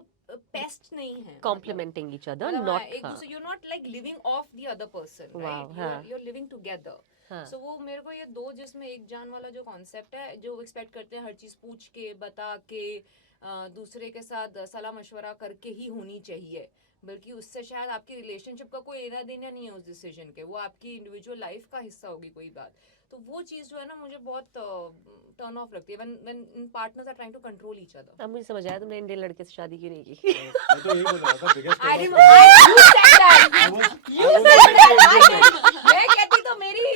पेस्ट नहीं हैं। कॉम्प्लीमेंटिंग ईच अदर, मतलब नॉट एक दूसरे, you not like living off the other person, Wow, right? हाँ। You are living together. हाँ। सो वो मेरे को ये दो जिसमें एक जान वाला जो कॉन्सेप्ट है, जो एक्सपेक्ट करते हैं हर चीज पूछ के बता के दूसरे के साथ सलाह मशवरा करके ही होनी चाहिए, बल्कि उससे शायद आपकी रिलेशनशिप का कोई लेना देना नहीं है उस डिसीजन के, वो आपकी इंडिविजुअल लाइफ का हिस्सा होगी कोई बात। तो वो चीज जो है ना मुझे बहुत टर्न ऑफ लगती है when partners are trying to control each other. अब मुझे समझ आया तुमने इंडियन लड़के से शादी क्यों नहीं की। मैं तो यही बोल रहा था, biggest I turn didn't off- you said that I was- you I was said that I Indian man. didn't। मैं कहती तो मेरी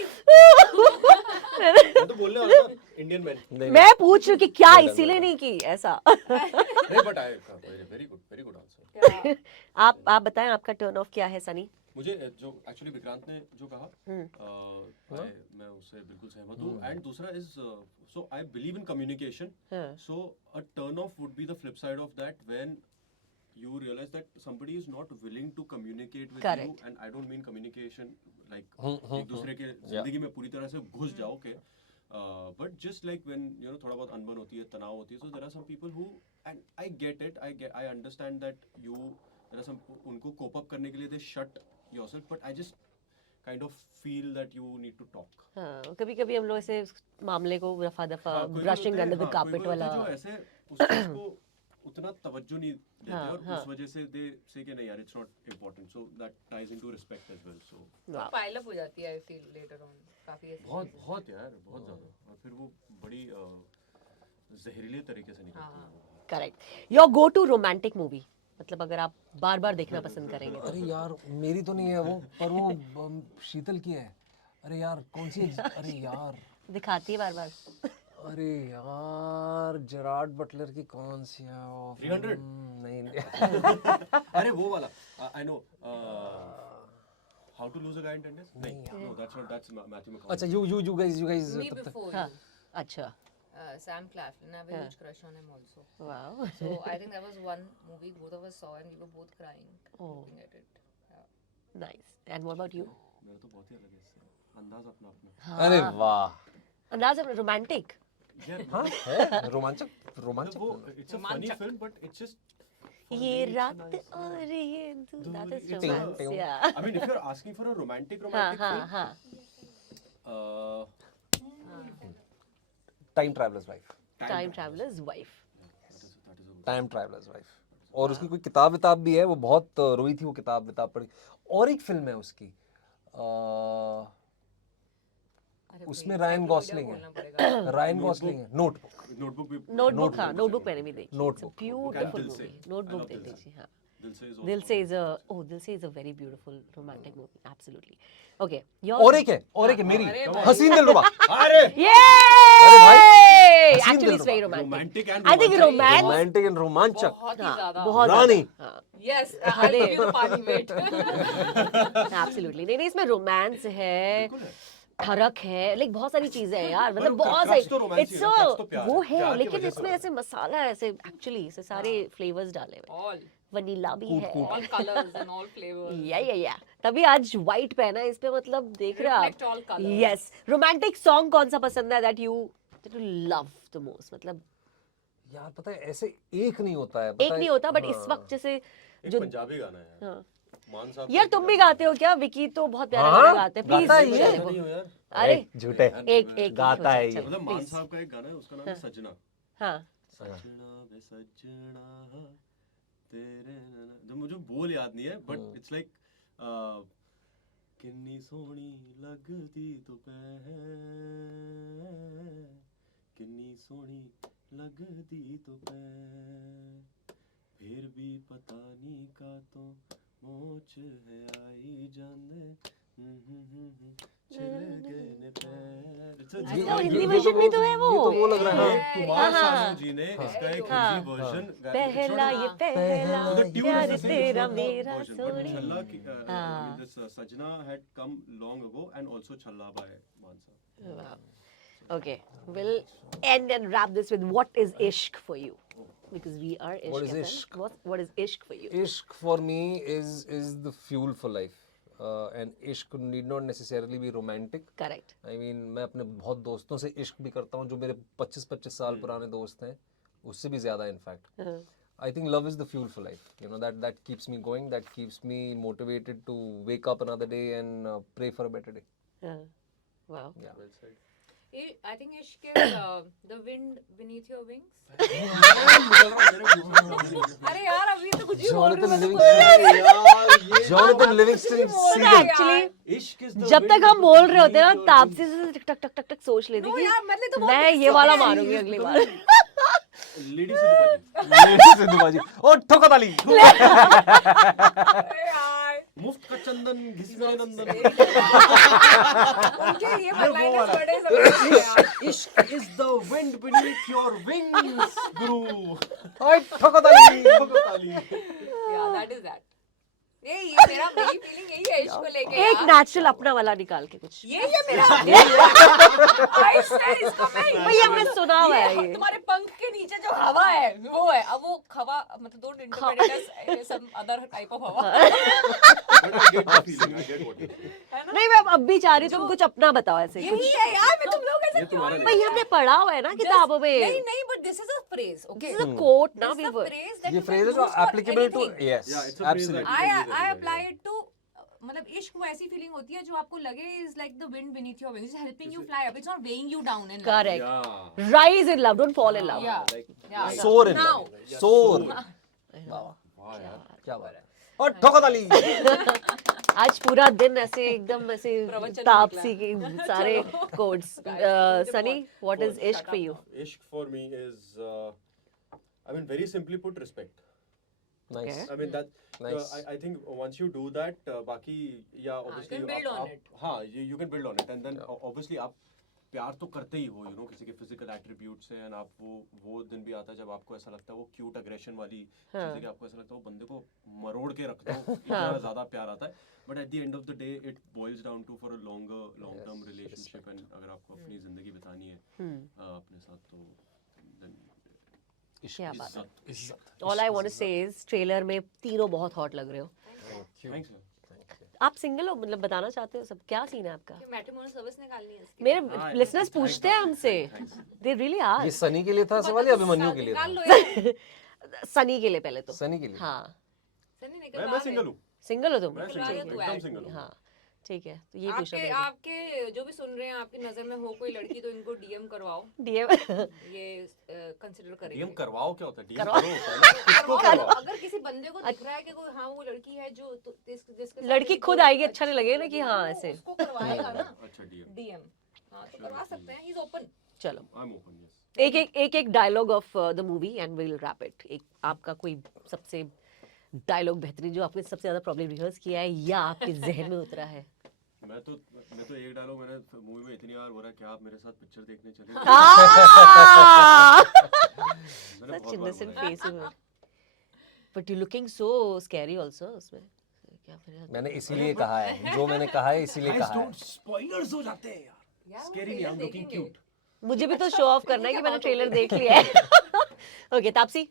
मैं तो बोलने वाला था इंडियन मैन. मैं पूछ रही हूँ कि क्या इसीलिए नहीं की ऐसा। नहीं, but I very good answer. आप बताएं आपका टर्न ऑफ क्या है सनी? मुझे जो एक्चुअली विक्रांत ने जो कहा, मैं उससे बिल्कुल सहमत हूँ. एंड दूसरा is, so I believe in communication. हाँ। So a turn off would be the flip side of that, when you realize that somebody is not willing to communicate with Correct. you, and I don't mean communication like एक हम्म, दूसरे के जिंदगी में पूरी तरह से घुस जाओ के, but just like when you know थोड़ा बहुत अनबन होती है, तनाव होती है, so there are some people who, and I get it, I understand that there are some उनको cope up करने के लिए they shut yourself, but I just kind of feel that you need to talk. हाँ, कभी कभी हम लोग ऐसे मामले को रफा दफा हाँ, कोई ब्रशिंग होते हैं, अंडर द हाँ, कार्पेट कोई होते हैं वाला। जो ऐसे उस चीज को उतना तवज्जो नहीं देते, हाँ, और हाँ। उस वजह से दे से कि नहीं यार it's not important, so that ties into respect as well. So वाह। पाइल अप हो जाती है आई फील लेटर ऑन काफी ऐसी बहुत चीजें। बहुत यार बहुत ज्यादा, और फिर वो बड़ी जहरीले तरीके से निकलती है वो. Correct. Your go to romantic movie, मतलब अगर आप बार बार देखना पसंद करेंगे तो। अरे यार मेरी तो नहीं है वो, पर वो शीतल की है. अरे यार कौन सी है? अरे यार दिखाती है बार बार। अरे यार जेरार्ड बटलर की कौन सी है वो? 300? नहीं अरे वो वाला I know, how to lose a guy in 10 days. नहीं, no that's not, that's Matthew McConaughey. अच्छा you guys Me तब तक before हाँ, you. अच्छा। Sam Claflin, I have a huge crush on him also. वाह। So I think that was one movie both of us saw and we were both crying Oh. looking at it. Yeah. Nice. And what about you? मेरा तो बहुत ही अलग है इससे, अंदाज अपना अपना. अरे वाह. अंदाज है रोमांटिक। यार हाँ है रोमांचक मतलब रोमांचक. वो it's a funny film, but it's just ये रात और ये that is Ting, romance, ting. या। I mean, if you're asking for a romantic हाँ film, हाँ हाँ। Time travellers wife, time travellers wife. Time travellers wife. और उसकी कोई किताब विताब भी है, वो बहुत रोई थी वो किताब विताब पढ़ी। और एक फिल्म है उसकी, उसमें रायन गॉसलिंग है, रायन गॉसलिंग है, नोटबुक। नोटबुक, हाँ नोटबुक मैंने भी देखी। Notebook. ब्यूटीफुल दिल से। मूवी, नोटबुक I love देखी दिल से। थी, हाँ। दिल से is दिल also से is a very beautiful romantic movie, absolutely. Okay, और एक है मेरी, अरे हसीन दिलरुबा। अरे अरे भाई, हसीन एक्चुअली इट्स वेरी दिलरुबा। Romantic. romantic and I think romantic. Romance romantic and रोमांचक, बहुत ही ज्यादा। बहुत रानी। Yes I give you the pani wait. Absolutely. नहीं नहीं, इसमें रोमांस है, बिल्कुल है। ठरक है, लाइक बहुत सारी चीजें हैं यार, मतलब पर बहुत crux तो सारी। romance ही है ना, crux तो प्यार वो है। है, प्यार की लेकिन वजह से इसमें हो ऐसे मसाला है, ऐसे एक्चुअली ऐसे सारे फ्लेवर्स डाले हुए, ऑल वनीला भी है। All colours and all flavours. या तभी आज व्हाइट पहना है इस पे, मतलब देख रहे Reflect all हो आप। colours. यस। रोमांटिक सॉन्ग कौन सा पसंद है that you love the most? मतलब यार पता है ऐसे एक नहीं होता है, एक नहीं होता, बट इस हाँ। वक्त जैसे एक जो पंजाबी गाना है यार, हाँ। मान साहब यार तुम भी गाते हो क्या? विकी तो बहुत प्यारा हाँ, गाना गाते हैं, प्लीज गाता है ये। बजा दो। नहीं हो यार। अरे झूठे एक गाता है ये। मतलब मान साहब का एक गाना है, उसका नाम है सजना। हाँ सजना वे सजना तेरे जो मुझे बोल याद नहीं है, बट इट्स लाइक किन्नी सोहनी लगदी किन्नी सोहनी लगदी फिर भी पता नहीं का तो मोच है आई जाने छिल गए ने पैर। अच्छा, हिंदी वर्जन में तो है वो। ये तो वो लग रहा है। ये कुमार हाँ। सानू जी ने इसका एक हाँ। हिंदी वर्जन पहला ये पहला So the tune प्यार is the same, तेरा it's not the मेरा version, but Soni. Challa ki, I हाँ। mean, this Sajna had come long ago, and also Challa by Mansa. Wow. Okay, we'll end and wrap this with what is ishq for you? Because we are ishq. What is FM. ishq? What is ishq for you? Ishq for me is the fuel for life, and ishq need not necessarily be romantic. Correct. I mean, मैं अपने बहुत दोस्तों से इश्क भी करता हूँ जो मेरे 25-25 साल पुराने दोस्त हैं, उससे भी ज़्यादा in fact. I think love is the fuel for life. You know, that keeps me going, that keeps me motivated to wake up another day and pray for a better day. Wow. Yeah. Well said. I think ishq is the wind beneath your wings. अरे यार अभी तो कुछ भी बोल Jonathan रहे हो Livingston, Jonathan Livingston Seagull. Actually, इश्क is the जब wind तक हम बोल रहे होते हैं ना, beneath your तापसी से टक टक टक टक टक सोच लेती No थी यार, मैंने तो बहुत मैं ये वाला मारूंगी अगली बार। Lady Sidhu Lady Sidhu Baji. Oh, ठोका ताली. अरे यार मुफ्त का चंदन घिसने नंदन। उनके ये one-liners बड़े जबरदस्त हैं यार। इश्क is the wind beneath your wings, गुरु। ओए ठोका ताली. Yeah, that is that. ये मेरी फीलिंग यही है इश्क को लेके एक यार। नेचुरल अपना वाला निकाल के कुछ। ये मेरा I swear इसका मैं भाई हमने सुना हुआ है ये। तुम्हारे पंख के नीचे जो हवा है वो है। अब वो हवा मतलब don't interpret it as some other type of हवा। But I get the feeling, I get what you're saying. नहीं, मैं अब भी चाह रही हूँ तुम कुछ अपना बताओ ऐसे कुछ। यही है यार, मैं तुम लोग ऐसे ये क्यों तुम्हारा भाई हमने पढ़ा हुआ है ना किताबों में। नहीं but this is a phrase, okay? This is a quote ना This is a we phrase that ये you can phrase is use for applicable to anything. yes, Yeah, it's a phrase absolutely. that- I apply it to मतलब इश्क वो ऐसी feeling होती है जो आपको लगे is like the wind beneath your wings, it's helping you fly up, it's not weighing you down in life. Correct. Yeah. Rise in love, don't fall in love. Yeah. Like, Yeah. Soar in Now. love. Soar. वाह यार। क्या बात है। और ठोका ताली. आज पूरा दिन ऐसे एकदम ऐसे प्रवचन तापसी के निकला। सारे चलो। Codes. Guys, Sunny, what is Shut ishq for up you? now. Ishq for me is, I mean, very simply put, respect. Nice. Okay. I mean that. Nice. I think once you do that, बाकी yeah, obviously can build on it. हाँ, you can build on it, and then obviously आप प्यार तो करते ही हो, you know, किसी के physical attributes से, and आप वो दिन भी आता है जब आपको ऐसा लगता है वो cute aggression वाली चीज़ें कि आपको ऐसा लगता है वो बंदे को मरोड़ के रखता है, इतना ज़्यादा प्यार आता है, but at the end of the day it boils down to for a long term relationship, and अगर आपको अपनी ज़िंदगी बितानी है अपने साथ तो then क्या बात है। इज्जत. All I want to say is trailer में तीनों बहुत हॉट लग रहे हो। thanks man. आप सिंगल हो, मतलब बताना चाहते हो सब, क्या सीन है आपका? कि मैट्रिमोनियल सर्विस निकालनी है इसकी। मेरे लिसनर्स पूछते हैं हमसे, दे रियली ये आस्क। सनी के लिए था सवाल या अभिमन्यु के लिए निकाल लो था? यार। सनी के लिए पहले तो। सनी के लिए. हाँ, सनी निकल मैं बाहर single है। हूँ. सिंगल हो तुम? मैं single हूँ, ठीक है। तू एकदम add single हूँ. हाँ, ठीक है, तो ये पूछना आपके पड़ेगा। आपके जो भी सुन रहे हैं, आपकी नजर में हो कोई लड़की तो इनको डीएम करवाओ, डीएम ये कंसिडर करेंगे। डीएम करवाओ क्या होता है? डीएम करवाओ। करो होता है ना? किसको करवाओ, करवाओ? अगर किसी बंदे को दिख रहा है कि कोई हाँ वो लड़की है जो जिसके साथ लड़की इनको खुद आएगी, अच्छा नहीं लगेगा ना कि हाँ वो ऐसे। उसको करवाएगा ना अच्छा डीएम, डीएम। हाँ तो करवा सकते हैं, ही इज ओपन। चलो आई एम ओपन, यस। एक dialogue of the movie and we will wrap it. एक आपका कोई सबसे डायलॉग बेहतरीन जो आपने सबसे ज्यादा प्रॉब्लम रिहर्स किया है या आपके जहन में उतरा है। मैं तो एक डायलॉग मैंने मूवी में इतनी बार बोला, क्या आप मेरे साथ पिक्चर देखने चले? मैंने Such बहुत बार innocent बोला है। face. But you looking so scary also उसमें। क्या फिर मैंने इसीलिए कहा है, जो मैंने कहा है इसीलिए कहा है। स्पॉयलर्स हो जाते हैं यार। यार वो स्कैरी नहीं, आई एम trailer लुकिंग देखेंगे। क्यूट। मुझे भी तो शो ऑफ करना है कि क्या मैंने बात हो ट्रेलर गई? देख लिया है। ओके तापसी।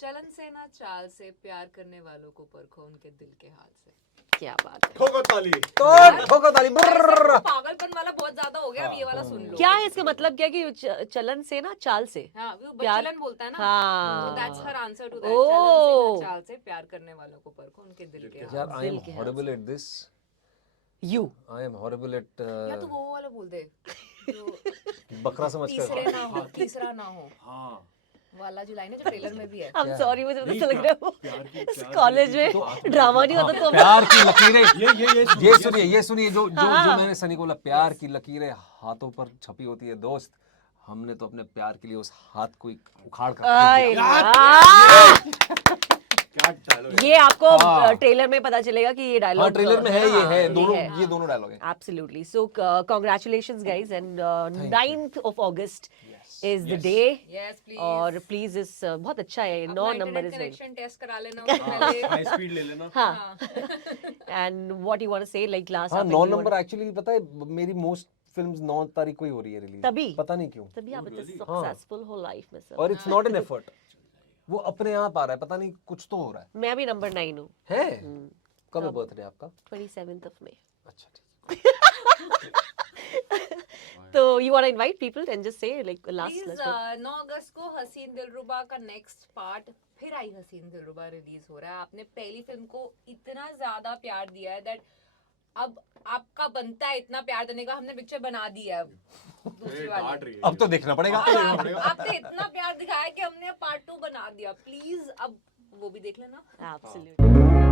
चलन से ना चाल से प्यार करने वालों को परखो उनके दिल के हाल से। क्या बात है। ठोको ताली। ठोको ताली। ऐसे पागलपन वाला बहुत ज्यादा हो गया, अब ये वाला सुन लो। क्या है इसका मतलब, क्या कि चलन से ना चाल से। हाँ वो प्यार- चलन बोलता है ना, हाँ। तो that's her answer to that. Oh. चलन से ना चाल से प्यार करने वालों को परखो उनके दिल के हाल यार आई एम दिल के हाल horrible at this. You I am horrible at say. या तो वो वाला बोल दे जो बकरा समझ तीसरे कर। ना हो, तीसरा ना हो हाँ। वाला जो लाइन है जो ट्रेलर में भी है। आई एम सॉरी, मुझे नहीं, तो लग रहा है वो प्यार की कॉलेज में ड्रामा नहीं होता तो प्यार की लकीरें। ये ये सुनिए जो मैंने सनी को बोला, प्यार की लकीरें हाथों पर छपी होती है दोस्त। हमने तो अपने प्यार के लिए उस हाथ को ही उखाड़ कर आय फेंक दिया। यार। क्या डायलॉग ये आपको हाँ। ट्रेलर में पता चलेगा कि ये डायलॉग हाँ ट्रेलर में है, ये है ये दोनों, है। ये दोनों डायलॉग हैं। Absolutely. So, congratulations, guys. And 9th of August is the day. Yes please. और प्लीज इस बहुत अच्छा है, 9 number is very. Connection test करा लेना उससे पहले। हाई स्पीड ले लेना। हाँ। And what you want to say, like last हाँ 9 नंबर एक्चुअली पता है मेरी मोस्ट फिल्म्स 9 तारीख को ही हो रही है रिलीज। तभी? पता नहीं क्यों। तभी आप इतने हाँ। सक्सेसफुल हो लाइफ में सर। और इट्स नॉट एन एफर्ट, वो अपने आप आ रहा है, पता नहीं कुछ तो हो रहा मैं भी नंबर 9 हूँ। है। कब है बर्थडे आपका? 27th of May. अच्छा ठीक। So you want to invite people and just say like last please last 9 अगस्त को हसीन दिलरुबा का नेक्स्ट पार्ट फिर आई हसीन दिलरुबा रिलीज हो रहा है। आपने पहली फिल्म को इतना ज्यादा प्यार दिया है दैट अब आपका बनता है इतना प्यार देने का। हमने पिक्चर बना दी है अब दूसरी डांट वाली। रही है। अब तो देखना पड़ेगा। आपने इतना प्यार दिखाया कि हमने पार्ट 2 बना दिया। प्लीज अब वो भी देख लेना। Absolutely.